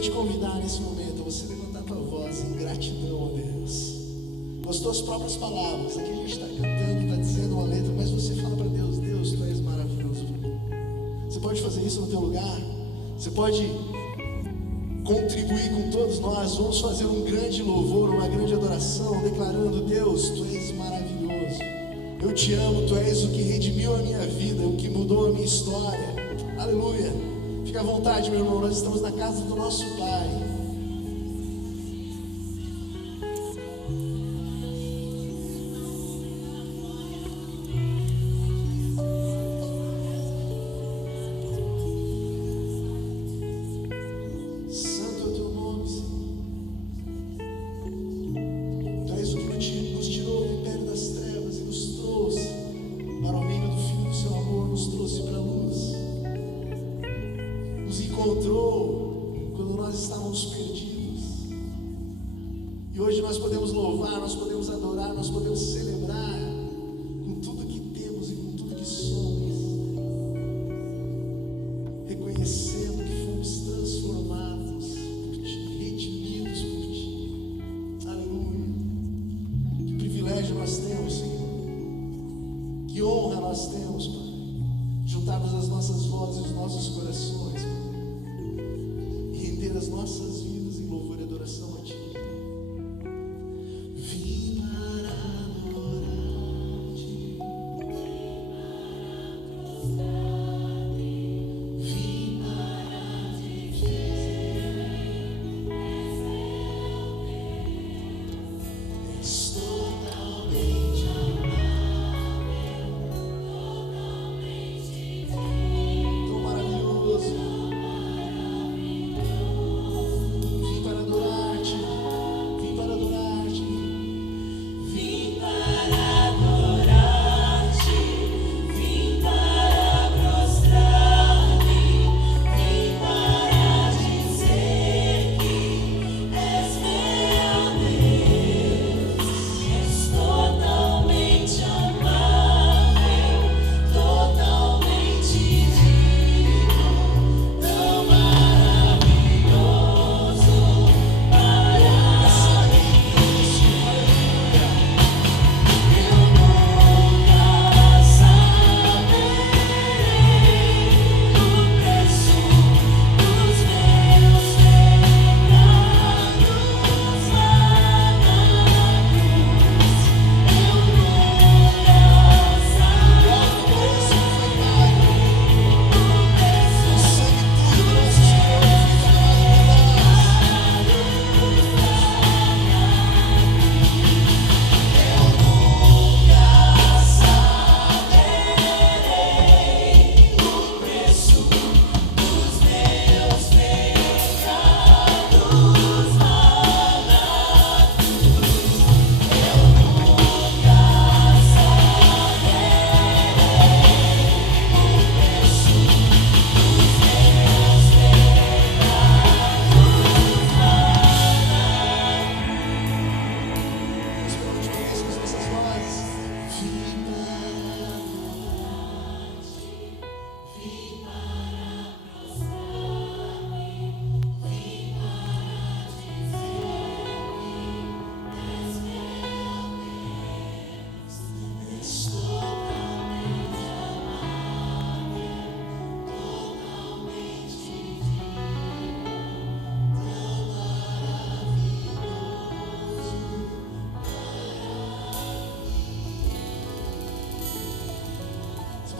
te convidar nesse momento a você levantar a tua voz em gratidão a Deus. Com as tuas próprias palavras. Aqui a gente está cantando, está dizendo uma letra, mas você fala para Deus: Deus, tu és maravilhoso para mim. Você pode fazer isso no teu lugar. Você pode contribuir com todos nós. Vamos fazer um grande louvor, uma grande adoração, declarando: Deus, tu és maravilhoso. Eu te amo, tu és o que redimiu a minha vida, o que mudou a minha história. Aleluia. Fica à vontade, meu irmão, nós estamos na casa do nosso Pai.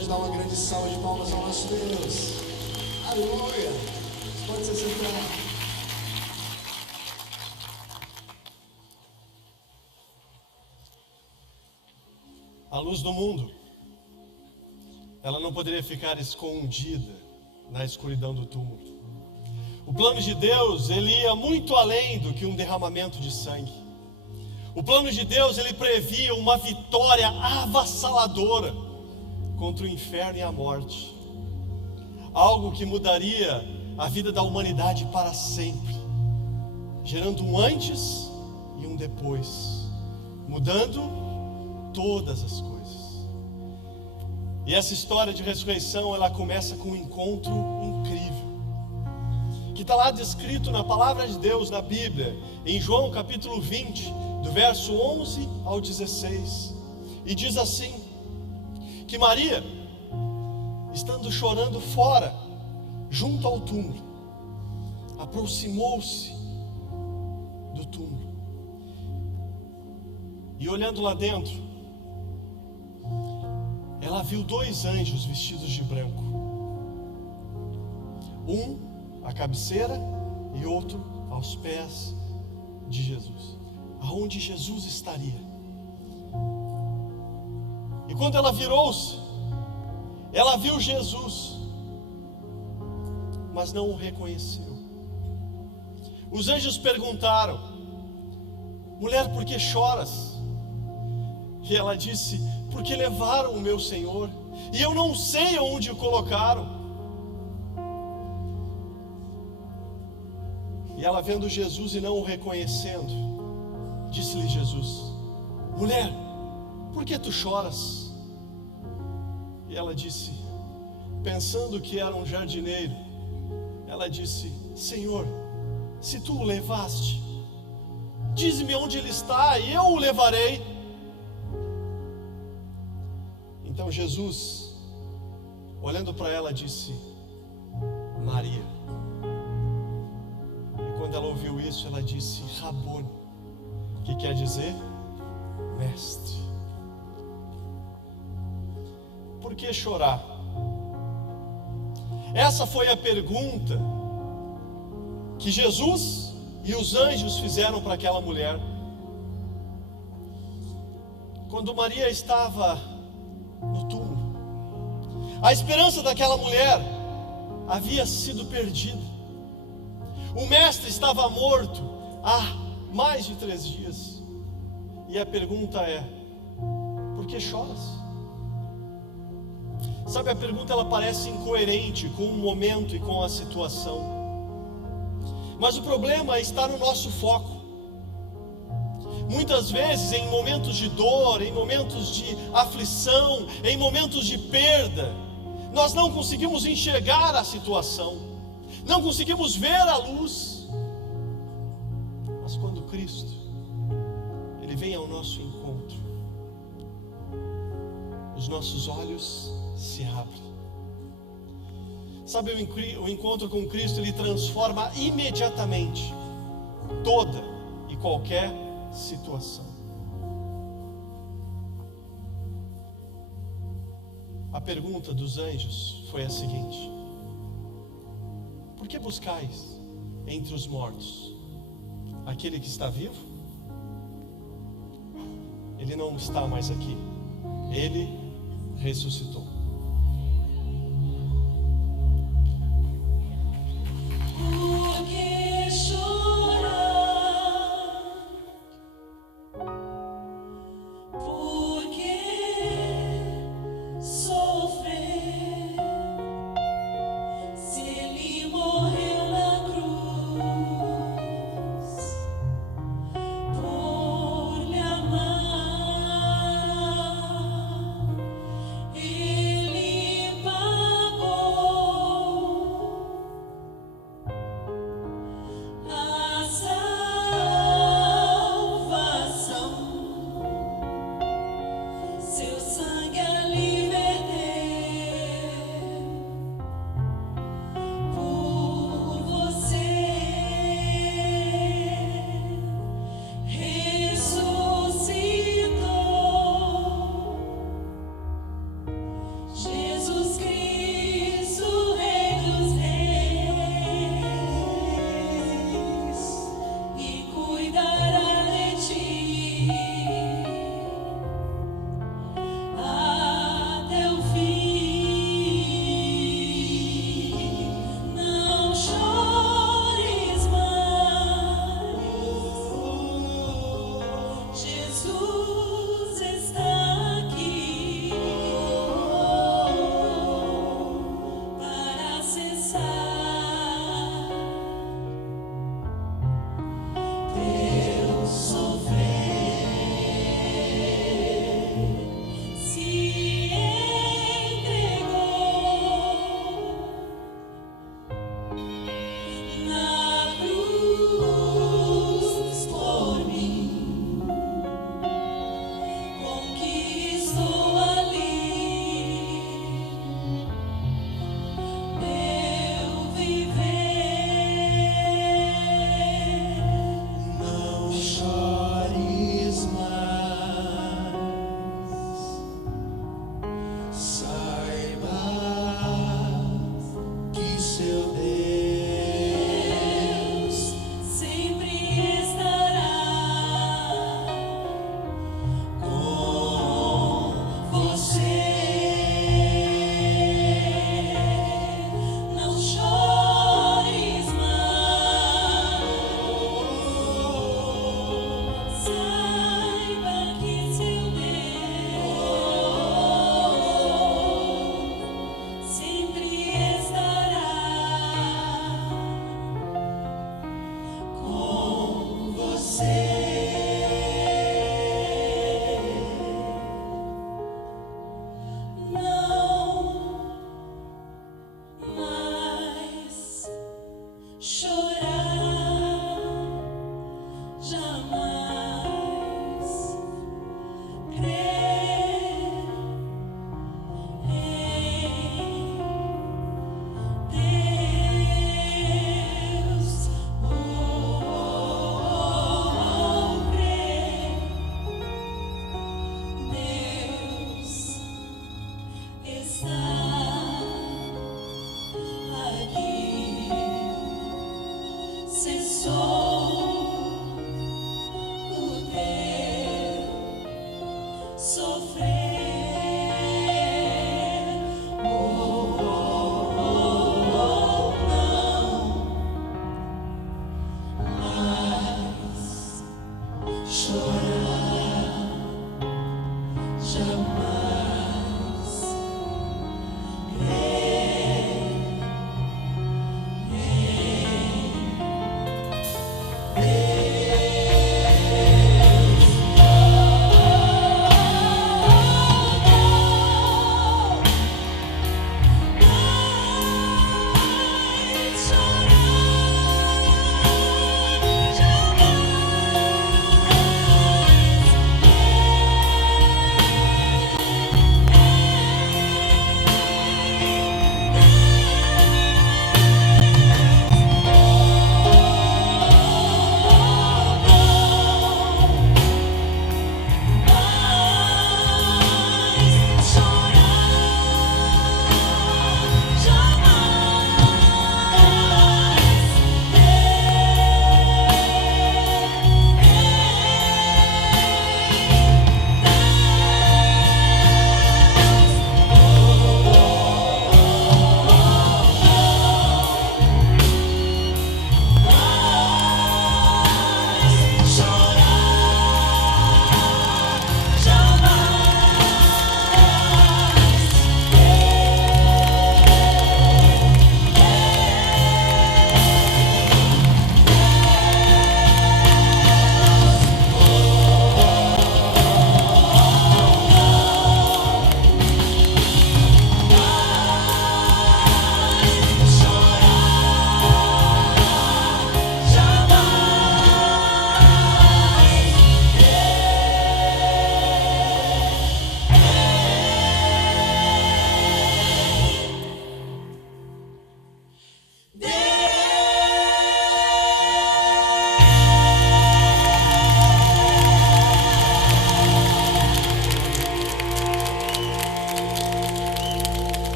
Pode dar uma grande salva de palmas ao nosso Deus. Aleluia. Você pode se sentar. A luz do mundo, ela não poderia ficar escondida na escuridão do túmulo. O plano de Deus, ele ia muito além do que um derramamento de sangue. O plano de Deus, ele previa uma vitória avassaladora contra o inferno e a morte. Algo que mudaria a vida da humanidade para sempre, gerando um antes e um depois, mudando todas as coisas. E essa história de ressurreição, ela começa com um encontro incrível, que está lá descrito na palavra de Deus, na Bíblia, em João capítulo 20, do verso 11 ao 16. E diz assim, que Maria, estando chorando fora, junto ao túmulo, aproximou-se do túmulo. E olhando lá dentro, ela viu 2 anjos vestidos de branco. Um à cabeceira e outro aos pés de Jesus, aonde Jesus estaria. E quando ela virou-se, ela viu Jesus, mas não o reconheceu. Os anjos perguntaram: mulher, por que choras? E ela disse: porque levaram o meu Senhor, e eu não sei onde o colocaram. E ela, vendo Jesus e não o reconhecendo, disse-lhe Jesus: mulher, por que tu choras? E ela disse, pensando que era um jardineiro, ela disse: Senhor, se tu o levaste, dize-me onde ele está e eu o levarei. Então Jesus, olhando para ela, disse: Maria. E quando ela ouviu isso, ela disse: Rabone, que quer dizer mestre. Por que chorar? Essa foi a pergunta que Jesus e os anjos fizeram para aquela mulher. Quando Maria estava no túmulo, a esperança daquela mulher havia sido perdida. O mestre estava morto há mais de 3 dias. E a pergunta é: por que choras? Sabe, a pergunta ela parece incoerente com o momento e com a situação. Mas o problema está no nosso foco. Muitas vezes, em momentos de dor, em momentos de aflição, em momentos de perda, nós não conseguimos enxergar a situação, não conseguimos ver a luz. Mas quando Cristo, Ele vem ao nosso encontro, os nossos olhos se abrem. Sabe, o encontro com Cristo, ele transforma imediatamente toda e qualquer situação. A pergunta dos anjos foi a seguinte: por que buscais entre os mortos aquele que está vivo? Ele não está mais aqui, ele ressuscitou. Por que chorar? Por que sofrer? Se Ele morreu na cruz por lhe amar, Ele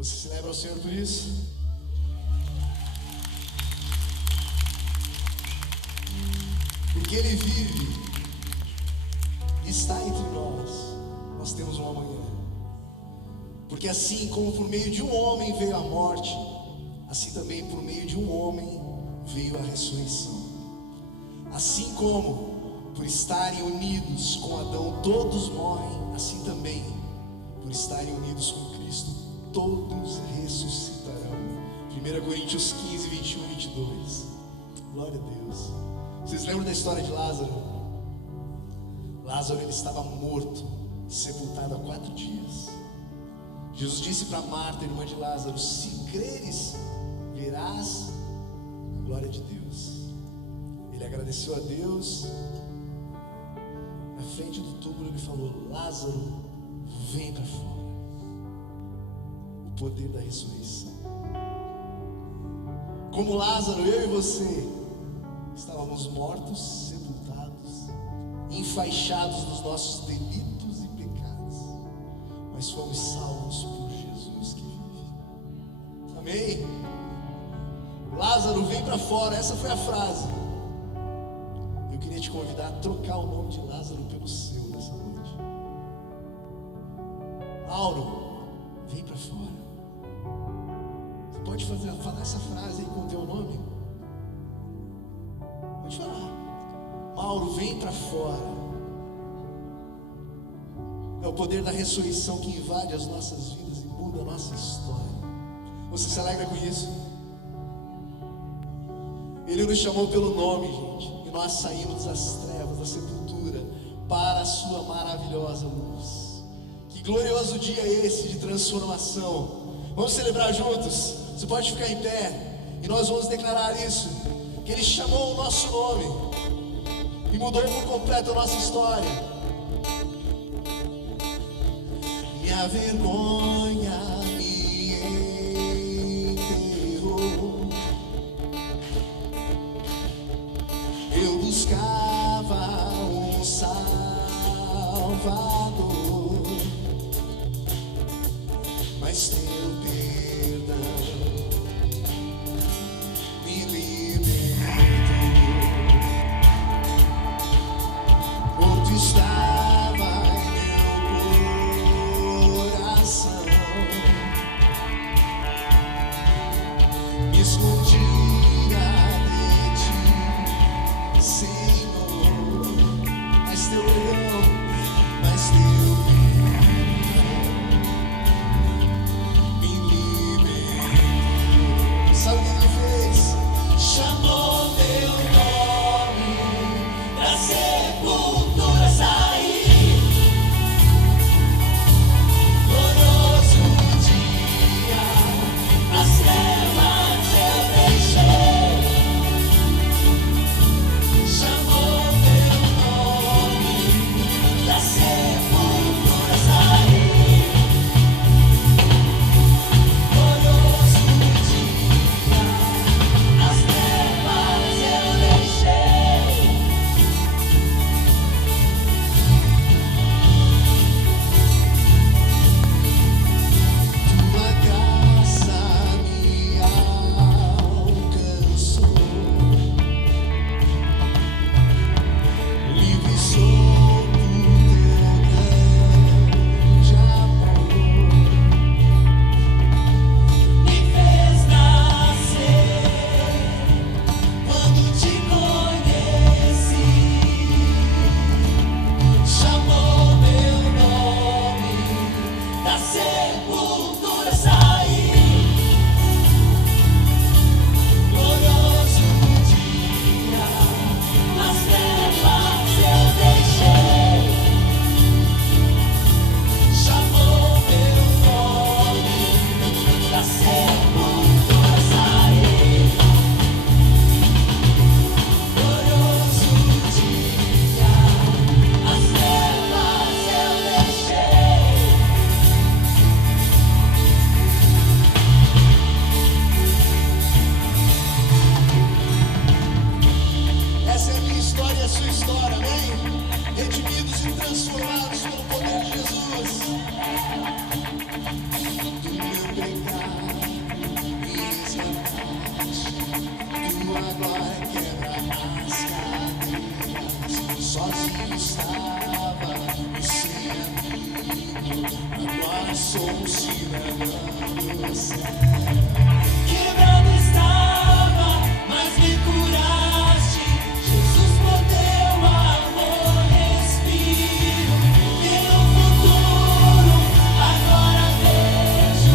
Você celebra ao Senhor por isso? Porque Ele vive, está entre nós, nós temos um amanhã. Porque assim como por meio de um homem veio a morte, assim também por meio de um homem veio a ressurreição. Assim como por estarem unidos com Adão todos morrem, assim também por estarem unidos com Cristo todos ressuscitarão. 1 Coríntios 15, 21 e 22. Glória a Deus. Vocês lembram da história de Lázaro? Lázaro, ele estava morto, sepultado há 4 dias. Jesus disse para Marta, irmã de Lázaro: se creres, verás a glória de Deus. Ele agradeceu a Deus. Na frente do túmulo ele falou: Lázaro, vem para fora. O poder da ressurreição. Como Lázaro, eu e você estávamos mortos, sepultados, enfaixados nos nossos delitos e pecados, mas fomos salvos por Jesus que vive. Amém? Lázaro, vem para fora. Essa foi a frase. Eu queria te convidar a trocar o nome de Lázaro pelo seu nessa noite. Mauro, vem para fora. Você pode falar essa frase aí com o teu nome? Pode falar. Mauro, vem para fora. É o poder da ressurreição que invade as nossas vidas e muda a nossa história. Você se alegra com isso? Ele nos chamou pelo nome, gente, e nós saímos das trevas, da sepultura, para a sua maravilhosa luz. Que glorioso dia é esse de transformação. Vamos celebrar juntos? Você pode ficar em pé e nós vamos declarar isso, que Ele chamou o nosso nome e mudou por completo a nossa história. Minha vergonha me enterrou. Eu buscava um Salvador, mas teu perdão me libertou. Onde estava meu coração, me escondia de ti, Senhor. Mas teu perdão me libertou. Sabe o que Ele fez? Chamou meu nome, da sepultura saí. Glorioso dia, nas trevas eu deixei. Chamou meu nome, da sepultura saí. Glorioso dia, nas trevas eu deixei. Tua graça me alcançou, livre sou do teu grande amor. Me fez nascer quando te conheci. Chamou meu nome, da sepultura saí. Glorioso dia, nas trevas eu deixei. Chamou meu nome, da sepultura saí. Glorioso dia, nas trevas eu deixei. Essa é a minha história e a sua história, amém? Redimidos e transformados pelo poder de Jesus. Do meu pecado me resgataste, tua glória quebra as cadeias. Sozinho estava e sem amigo, agora sou um cidadão do céu. Quebrado estava, mas me curaste. Jesus, por teu amor respiro. Tenho um futuro, agora vejo.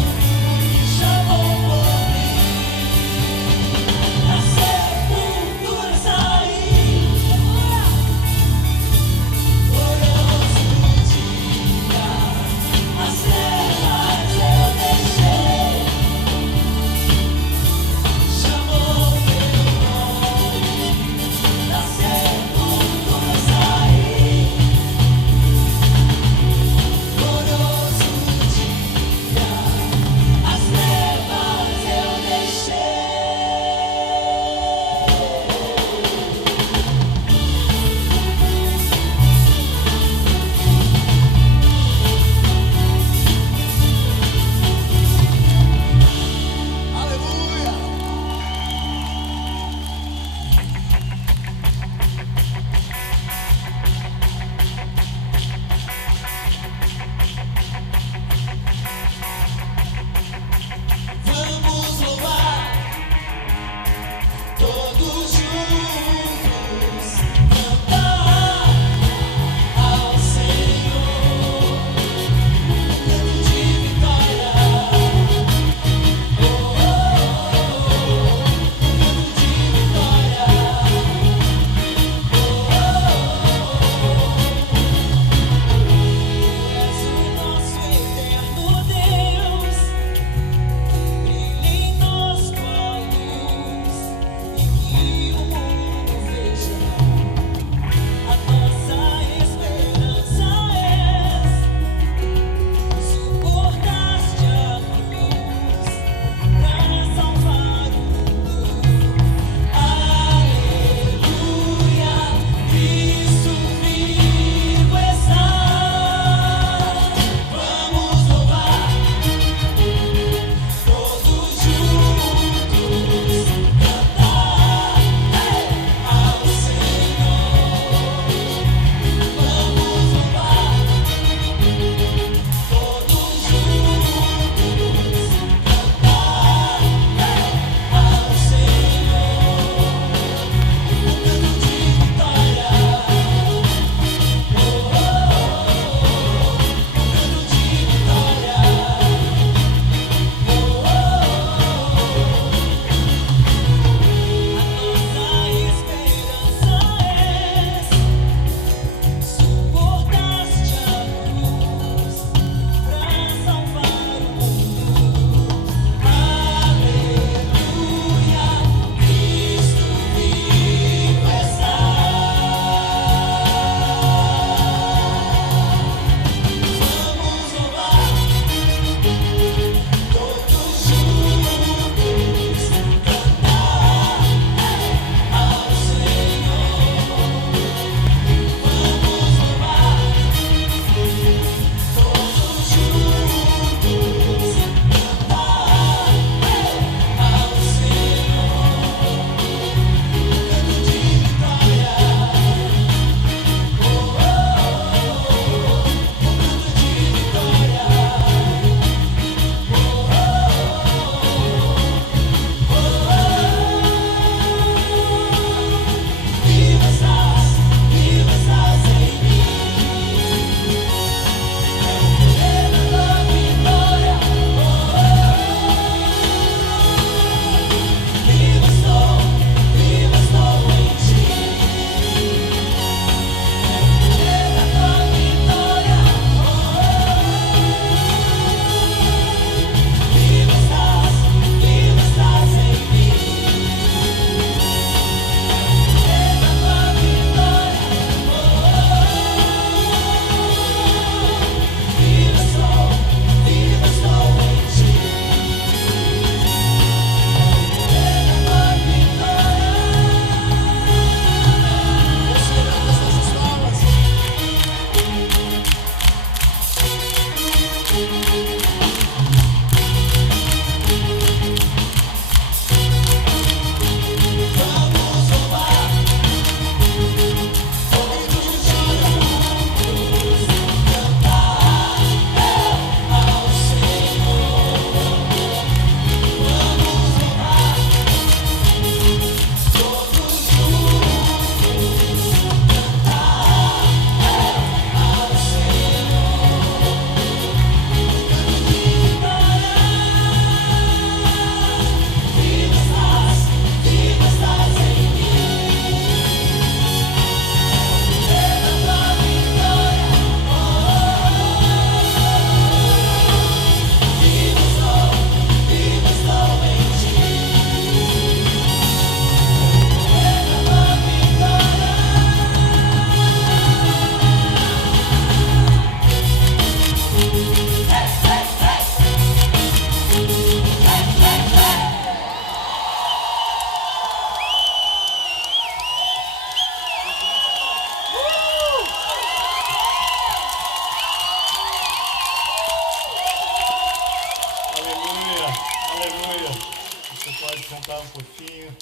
sentar um pouquinho.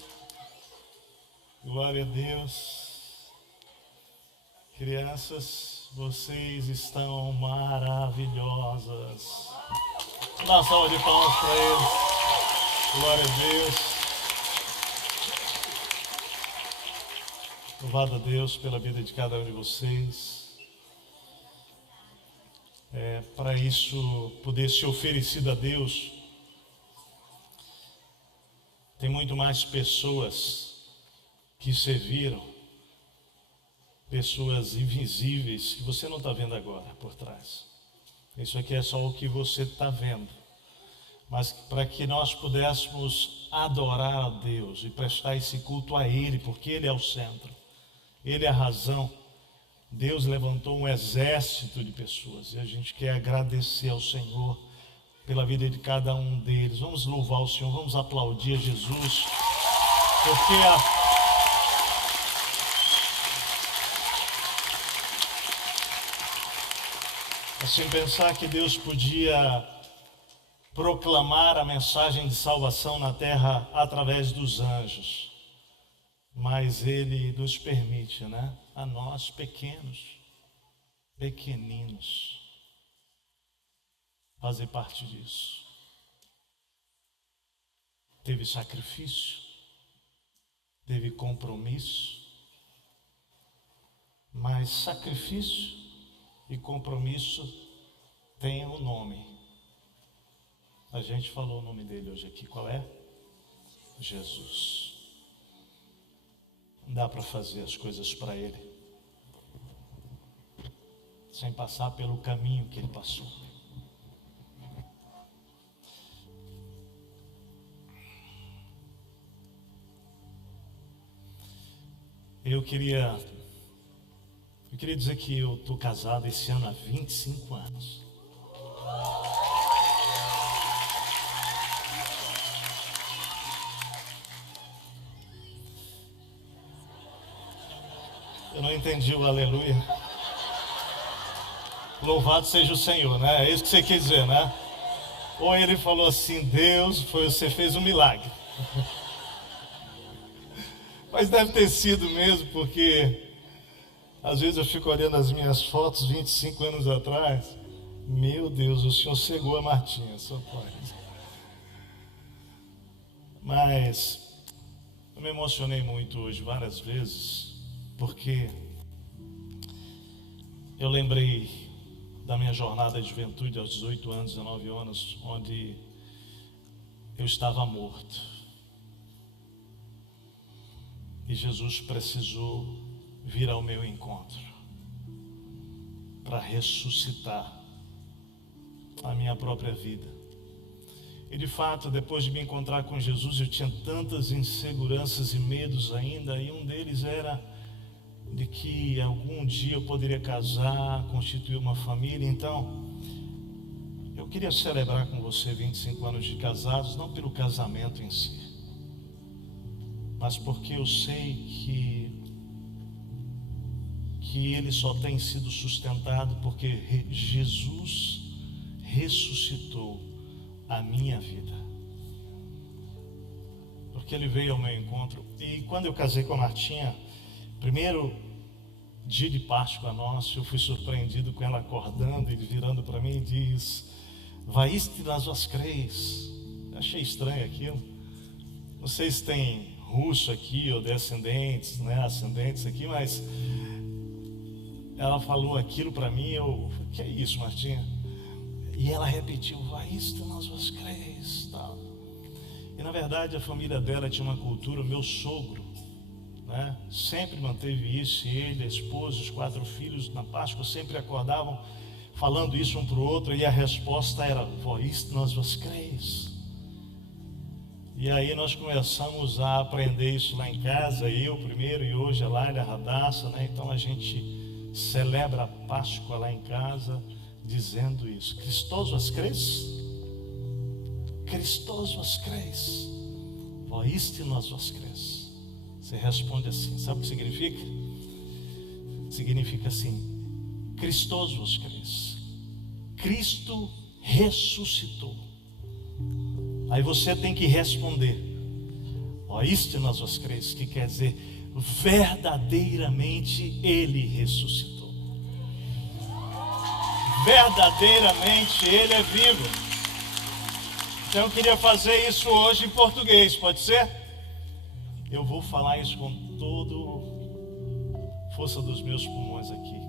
Glória a Deus. Crianças, vocês estão maravilhosas. Dá uma salva de palmas para eles. Glória a Deus. Louvado a Deus pela vida de cada um de vocês. Para isso poder ser oferecido a Deus, tem muito mais pessoas que serviram, pessoas invisíveis que você não está vendo agora por trás. Isso aqui é só o que você está vendo. Mas para que nós pudéssemos adorar a Deus e prestar esse culto a Ele, porque Ele é o centro, Ele é a razão. Deus levantou um exército de pessoas e a gente quer agradecer ao Senhor pela vida de cada um deles. Vamos louvar o Senhor, vamos aplaudir a Jesus, porque assim, pensar que Deus podia proclamar a mensagem de salvação na terra através dos anjos, mas Ele nos permite, né? A nós pequenos, pequeninos, fazer parte disso. Teve sacrifício, teve compromisso, mas sacrifício e compromisso tem um nome. A gente falou o nome dele hoje aqui, qual é? Jesus. Não dá para fazer as coisas para Ele sem passar pelo caminho que Ele passou. Eu queria dizer que eu estou casado esse ano há 25 anos. Eu não entendi o aleluia. Louvado seja o Senhor, né? É isso que você quer dizer, né? Ou ele falou assim, Deus, você fez um milagre. Mas deve ter sido mesmo, porque às vezes eu fico olhando as minhas fotos 25 anos atrás. Meu Deus, o Senhor cegou a Martinha, só pode. Mas eu me emocionei muito hoje, várias vezes, porque eu lembrei da minha jornada de juventude aos 18 anos, 19 anos, onde eu estava morto. E Jesus precisou vir ao meu encontro para ressuscitar a minha própria vida. E de fato, depois de me encontrar com Jesus, eu tinha tantas inseguranças e medos ainda, e um deles era de que algum dia eu poderia casar, constituir uma família. Então, eu queria celebrar com você 25 anos de casados, não pelo casamento em si, mas porque eu sei que ele só tem sido sustentado porque Jesus ressuscitou a minha vida. Porque Ele veio ao meu encontro. E quando eu casei com a Martinha, primeiro dia de Páscoa nosso, eu fui surpreendido com ela acordando e virando para mim e diz: Vaíste nas vós creis. Eu achei estranho aquilo. Não sei se tem russo aqui ou descendentes, né, ascendentes aqui, mas ela falou aquilo para mim. Eu, que é isso, Martinha? E ela repetiu: Vaíste nas vós creis, tal. E na verdade a família dela tinha uma cultura, o meu sogro, né, sempre manteve isso, e ele, a esposa, os 4 filhos, na Páscoa sempre acordavam falando isso um para o outro, e a resposta era: Vaíste nas vós creis. E aí nós começamos a aprender isso lá em casa, eu primeiro, e hoje a Laila, a Radassa, né? Então a gente celebra a Páscoa lá em casa dizendo isso: Christos vos creis? Christos vos creis? Vaíste nas vós creis. Você responde assim, sabe o que significa? Significa assim: Christos vos creis. Cristo ressuscitou. Aí você tem que responder: Ó, istinās vos creis, que quer dizer verdadeiramente Ele ressuscitou. Verdadeiramente Ele é vivo. Então eu queria fazer isso hoje em português, pode ser? Eu vou falar isso com toda a força dos meus pulmões aqui.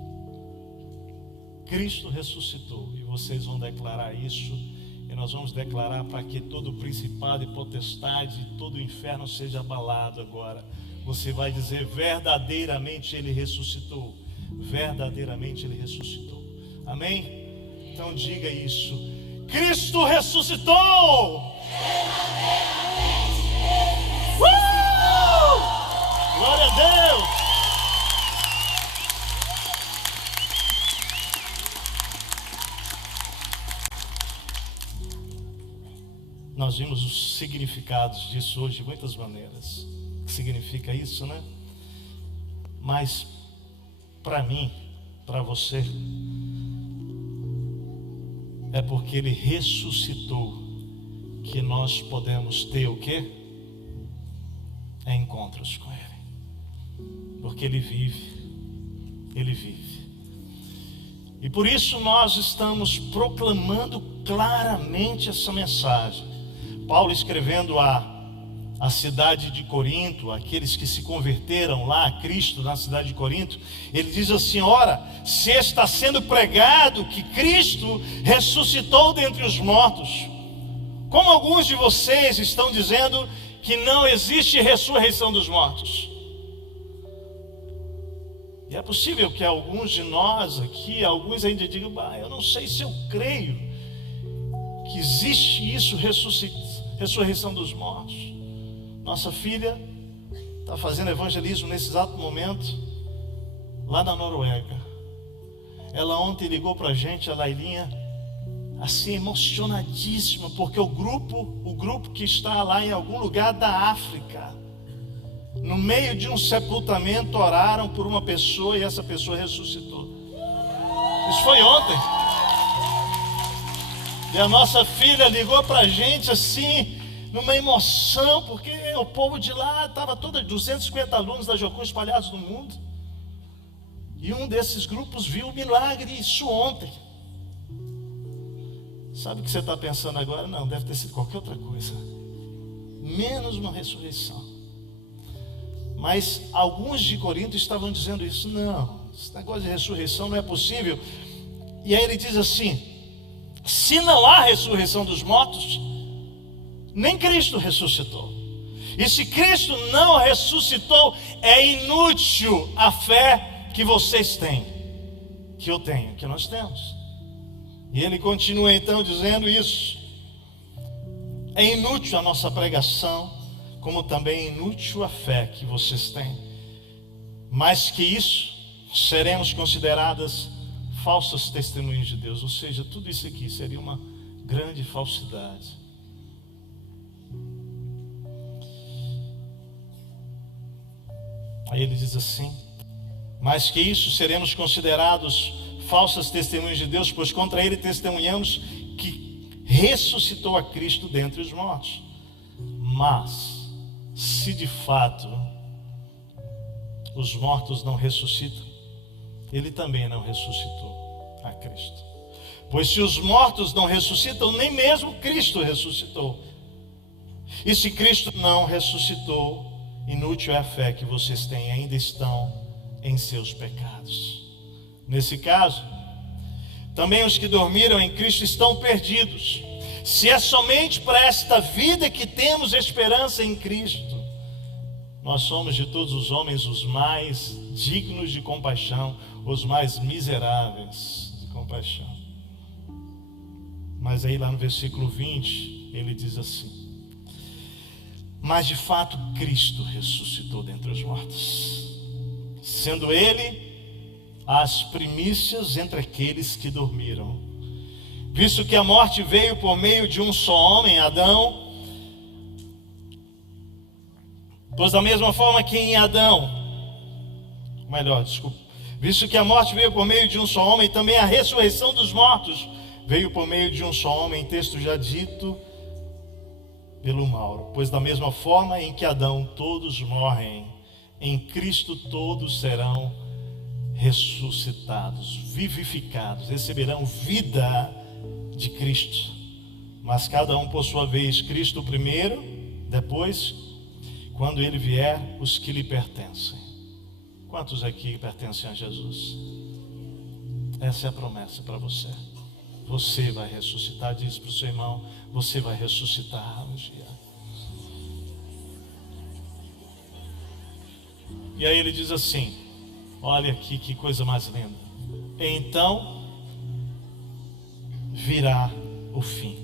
Cristo ressuscitou e vocês vão declarar isso. E nós vamos declarar para que todo principado e potestade e todo o inferno seja abalado agora. Você vai dizer: verdadeiramente Ele ressuscitou. Verdadeiramente Ele ressuscitou. Amém? Então diga isso: Cristo ressuscitou! Glória a Deus! Nós vimos os significados disso hoje de muitas maneiras. O que significa isso, né? Mas para mim, para você, é porque Ele ressuscitou que nós podemos ter o quê? Encontros com Ele. Porque Ele vive. Ele vive. E por isso nós estamos proclamando claramente essa mensagem. Paulo, escrevendo a cidade de Corinto, aqueles que se converteram lá a Cristo na cidade de Corinto, ele diz assim: ora, se está sendo pregado que Cristo ressuscitou dentre os mortos, como alguns de vocês estão dizendo que não existe ressurreição dos mortos. E é possível que alguns de nós aqui, alguns ainda digam: eu não sei se eu creio que existe isso, ressurreição dos mortos. Nossa filha está fazendo evangelismo nesse exato momento lá na Noruega. Ela ontem ligou para a gente, a Lailinha, assim emocionadíssima, porque o grupo que está lá em algum lugar da África, no meio de um sepultamento, oraram por uma pessoa e essa pessoa ressuscitou. Isso foi ontem. E a nossa filha ligou para a gente assim, numa emoção, porque o povo de lá estava todos 250 alunos da Jocum espalhados no mundo. E um desses grupos viu o milagre, isso ontem. Sabe o que você está pensando agora? Não, deve ter sido qualquer outra coisa, menos uma ressurreição. Mas alguns de Corinto estavam dizendo isso: não, esse negócio de ressurreição não é possível. E aí ele diz assim: se não há ressurreição dos mortos, nem Cristo ressuscitou. E se Cristo não ressuscitou, é inútil a fé que vocês têm, que eu tenho, que nós temos. E ele continua então dizendo isso: é inútil a nossa pregação, como também é inútil a fé que vocês têm. Mais que isso, seremos consideradas falsas testemunhas de Deus. Ou seja, tudo isso aqui seria uma grande falsidade. Aí ele diz assim: mais que isso, seremos considerados falsas testemunhas de Deus, pois contra ele testemunhamos que ressuscitou a Cristo dentre os mortos. Mas se de fato os mortos não ressuscitam, ele também não ressuscitou a Cristo. Pois se os mortos não ressuscitam, nem mesmo Cristo ressuscitou. E se Cristo não ressuscitou, inútil é a fé que vocês têm, ainda estão em seus pecados. Nesse caso, também os que dormiram em Cristo estão perdidos. Se é somente para esta vida que temos esperança em Cristo, nós somos de todos os homens os mais dignos de compaixão, os mais miseráveis de compaixão. Mas aí lá no versículo 20, ele diz assim: mas de fato Cristo ressuscitou dentre os mortos, sendo Ele as primícias entre aqueles que dormiram. Visto que a morte veio por meio de um só homem, Adão, pois da mesma forma que em Adão, visto que a morte veio por meio de um só homem, também a ressurreição dos mortos veio por meio de um só homem, texto já dito, pelo Mauro. Pois da mesma forma em que Adão todos morrem, em Cristo todos serão ressuscitados, vivificados, receberão vida de Cristo. Mas cada um por sua vez, Cristo primeiro, depois, quando Ele vier, os que lhe pertencem. Quantos aqui pertencem a Jesus? Essa é a promessa para você. Você vai ressuscitar. Diz para o seu irmão: você vai ressuscitar um dia. E aí ele diz assim, olha aqui que coisa mais linda: então virá o fim.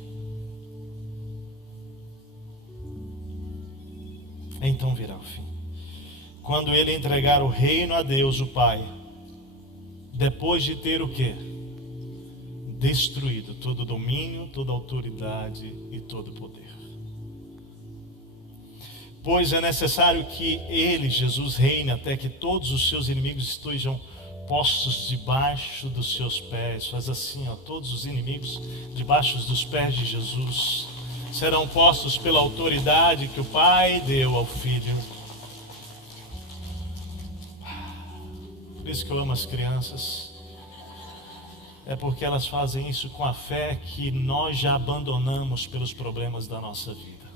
Então virá o fim. Quando ele entregar o reino a Deus, o Pai, depois de ter o quê? Destruído todo domínio, toda autoridade e todo poder. Pois é necessário que ele, Jesus, reine até que todos os seus inimigos estejam postos debaixo dos seus pés. Faz assim, ó, todos os inimigos debaixo dos pés de Jesus serão postos pela autoridade que o Pai deu ao Filho. Por isso que eu amo as crianças. É porque elas fazem isso com a fé que nós já abandonamos pelos problemas da nossa vida.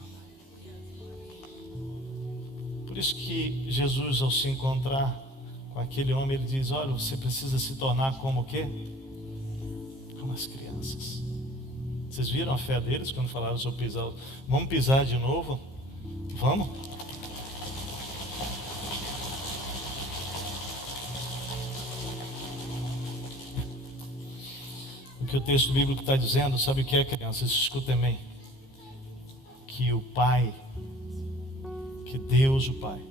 Por isso que Jesus, ao se encontrar com aquele homem, ele diz: olha, você precisa se tornar como o quê? Como as crianças. Vocês viram a fé deles quando falaram sobre pisar? Vamos pisar de novo? Vamos? O que o texto bíblico está dizendo, sabe o que é, crianças? Escutem bem. Que o Pai, que Deus o Pai,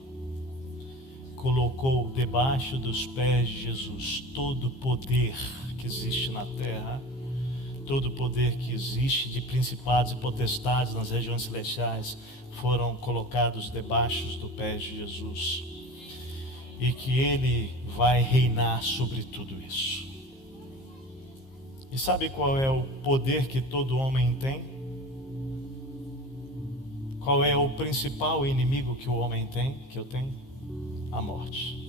colocou debaixo dos pés de Jesus todo o poder que existe na terra, todo o poder que existe de principados e potestades nas regiões celestiais, foram colocados debaixo dos pés de Jesus. E que Ele vai reinar sobre tudo isso. E sabe qual é o poder que todo homem tem? Qual é o principal inimigo que o homem tem, que eu tenho? A morte.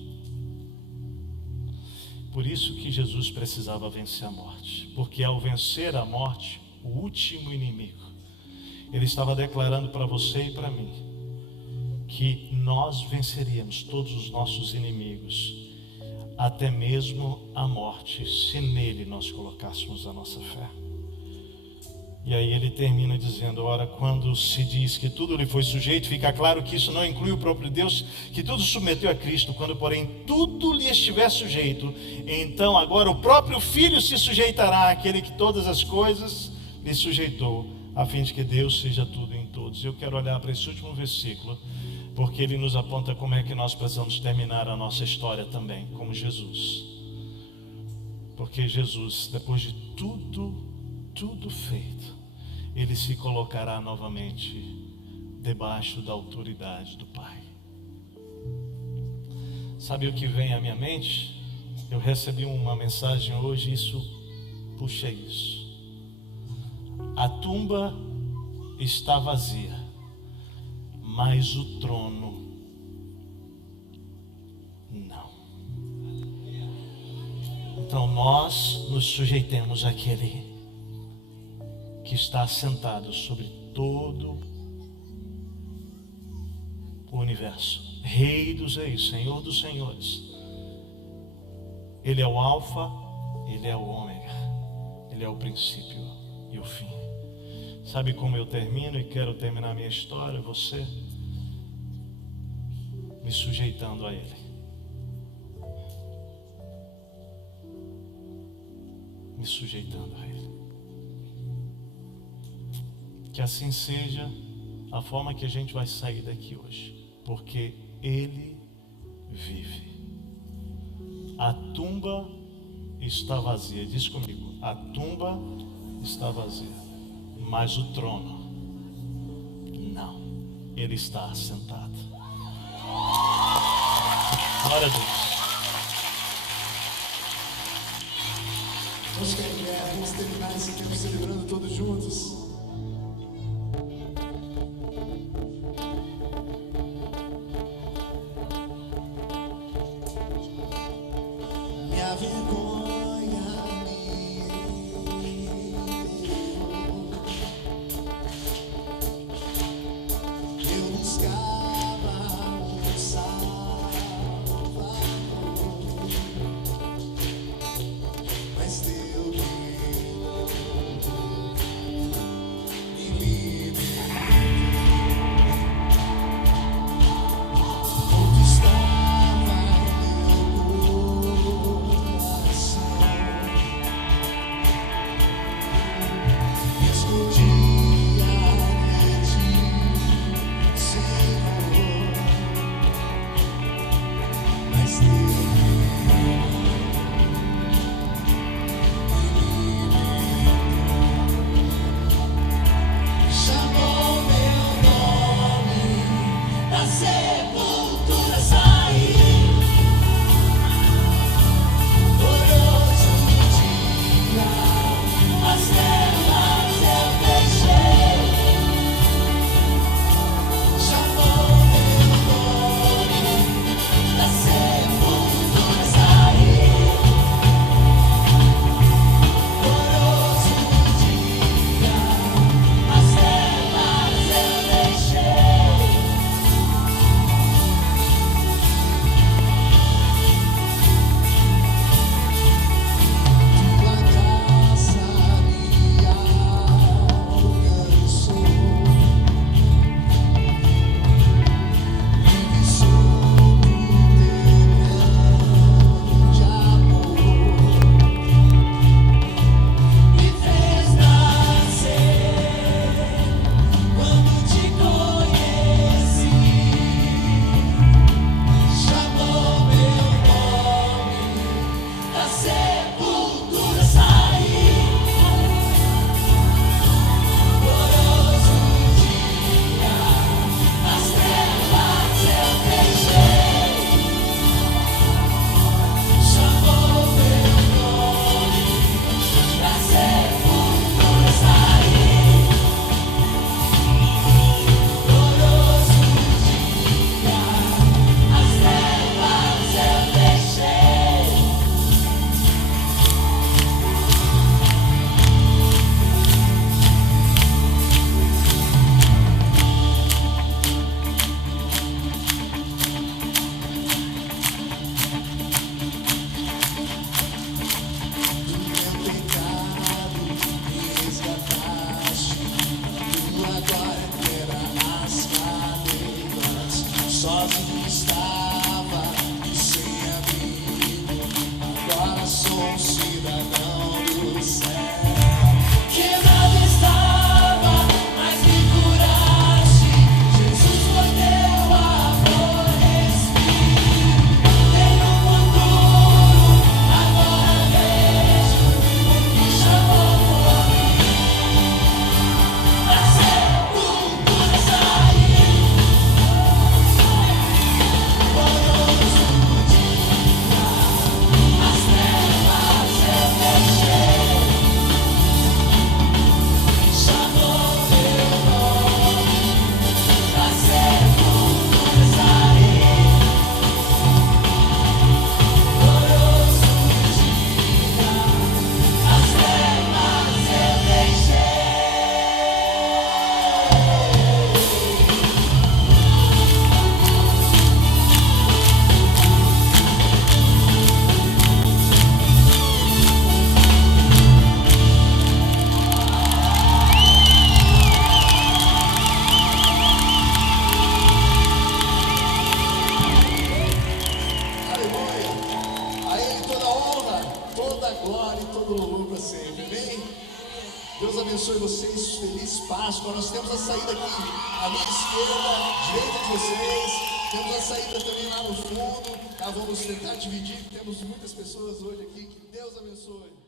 Por isso que Jesus precisava vencer a morte. Porque ao vencer a morte, o último inimigo, Ele estava declarando para você e para mim que nós venceríamos todos os nossos inimigos, até mesmo a morte, se nele nós colocássemos a nossa fé. E aí ele termina dizendo: ora, quando se diz que tudo lhe foi sujeito, fica claro que isso não inclui o próprio Deus, que tudo submeteu a Cristo. Quando porém tudo lhe estiver sujeito, então agora o próprio Filho se sujeitará àquele que todas as coisas lhe sujeitou, a fim de que Deus seja tudo em todos. Eu quero olhar para esse último versículo, porque ele nos aponta como é que nós precisamos terminar a nossa história também, como Jesus. Porque Jesus, depois de tudo feito, Ele se colocará novamente debaixo da autoridade do Pai. Sabe o que vem à minha mente? Eu recebi uma mensagem hoje, puxa isso. A tumba está vazia, mas o trono não. Então nós nos sujeitemos àquele que está sentado sobre todo o universo, Rei dos reis, Senhor dos senhores. Ele é o alfa, Ele é o ômega, Ele é o princípio e o fim. Sabe como eu termino, e quero terminar minha história? Você me sujeitando a Ele. Me sujeitando a Ele. Que assim seja a forma que a gente vai sair daqui hoje, porque Ele vive. A tumba está vazia. Diz comigo: a tumba está vazia, mas o trono não. Ele está assentado. Glória a Deus. Vamos terminar esse tempo celebrando todos juntos. sozinho estava e sem abrigo, agora sou um cidadão do céu. Quebrado estava, mas me curaste, Jesus foi teu amor, respiro. Tenho um futuro, agora vejo o que chamou por mim. Nascer, cultura, sair, glorioso dia, as trevas eu deixei, chamou teu nome. Nascer, cultura, sair, glorioso dia, as trevas eu deixei. Aleluia! A Ele toda honra, toda glória e todo louvor para sempre. Amém? Deus abençoe vocês. Feliz Páscoa. Nós temos a saída aqui à minha esquerda, direita de vocês. Temos a saída também lá no fundo. Vamos tentar dividir. Temos muitas pessoas hoje aqui. Que Deus abençoe.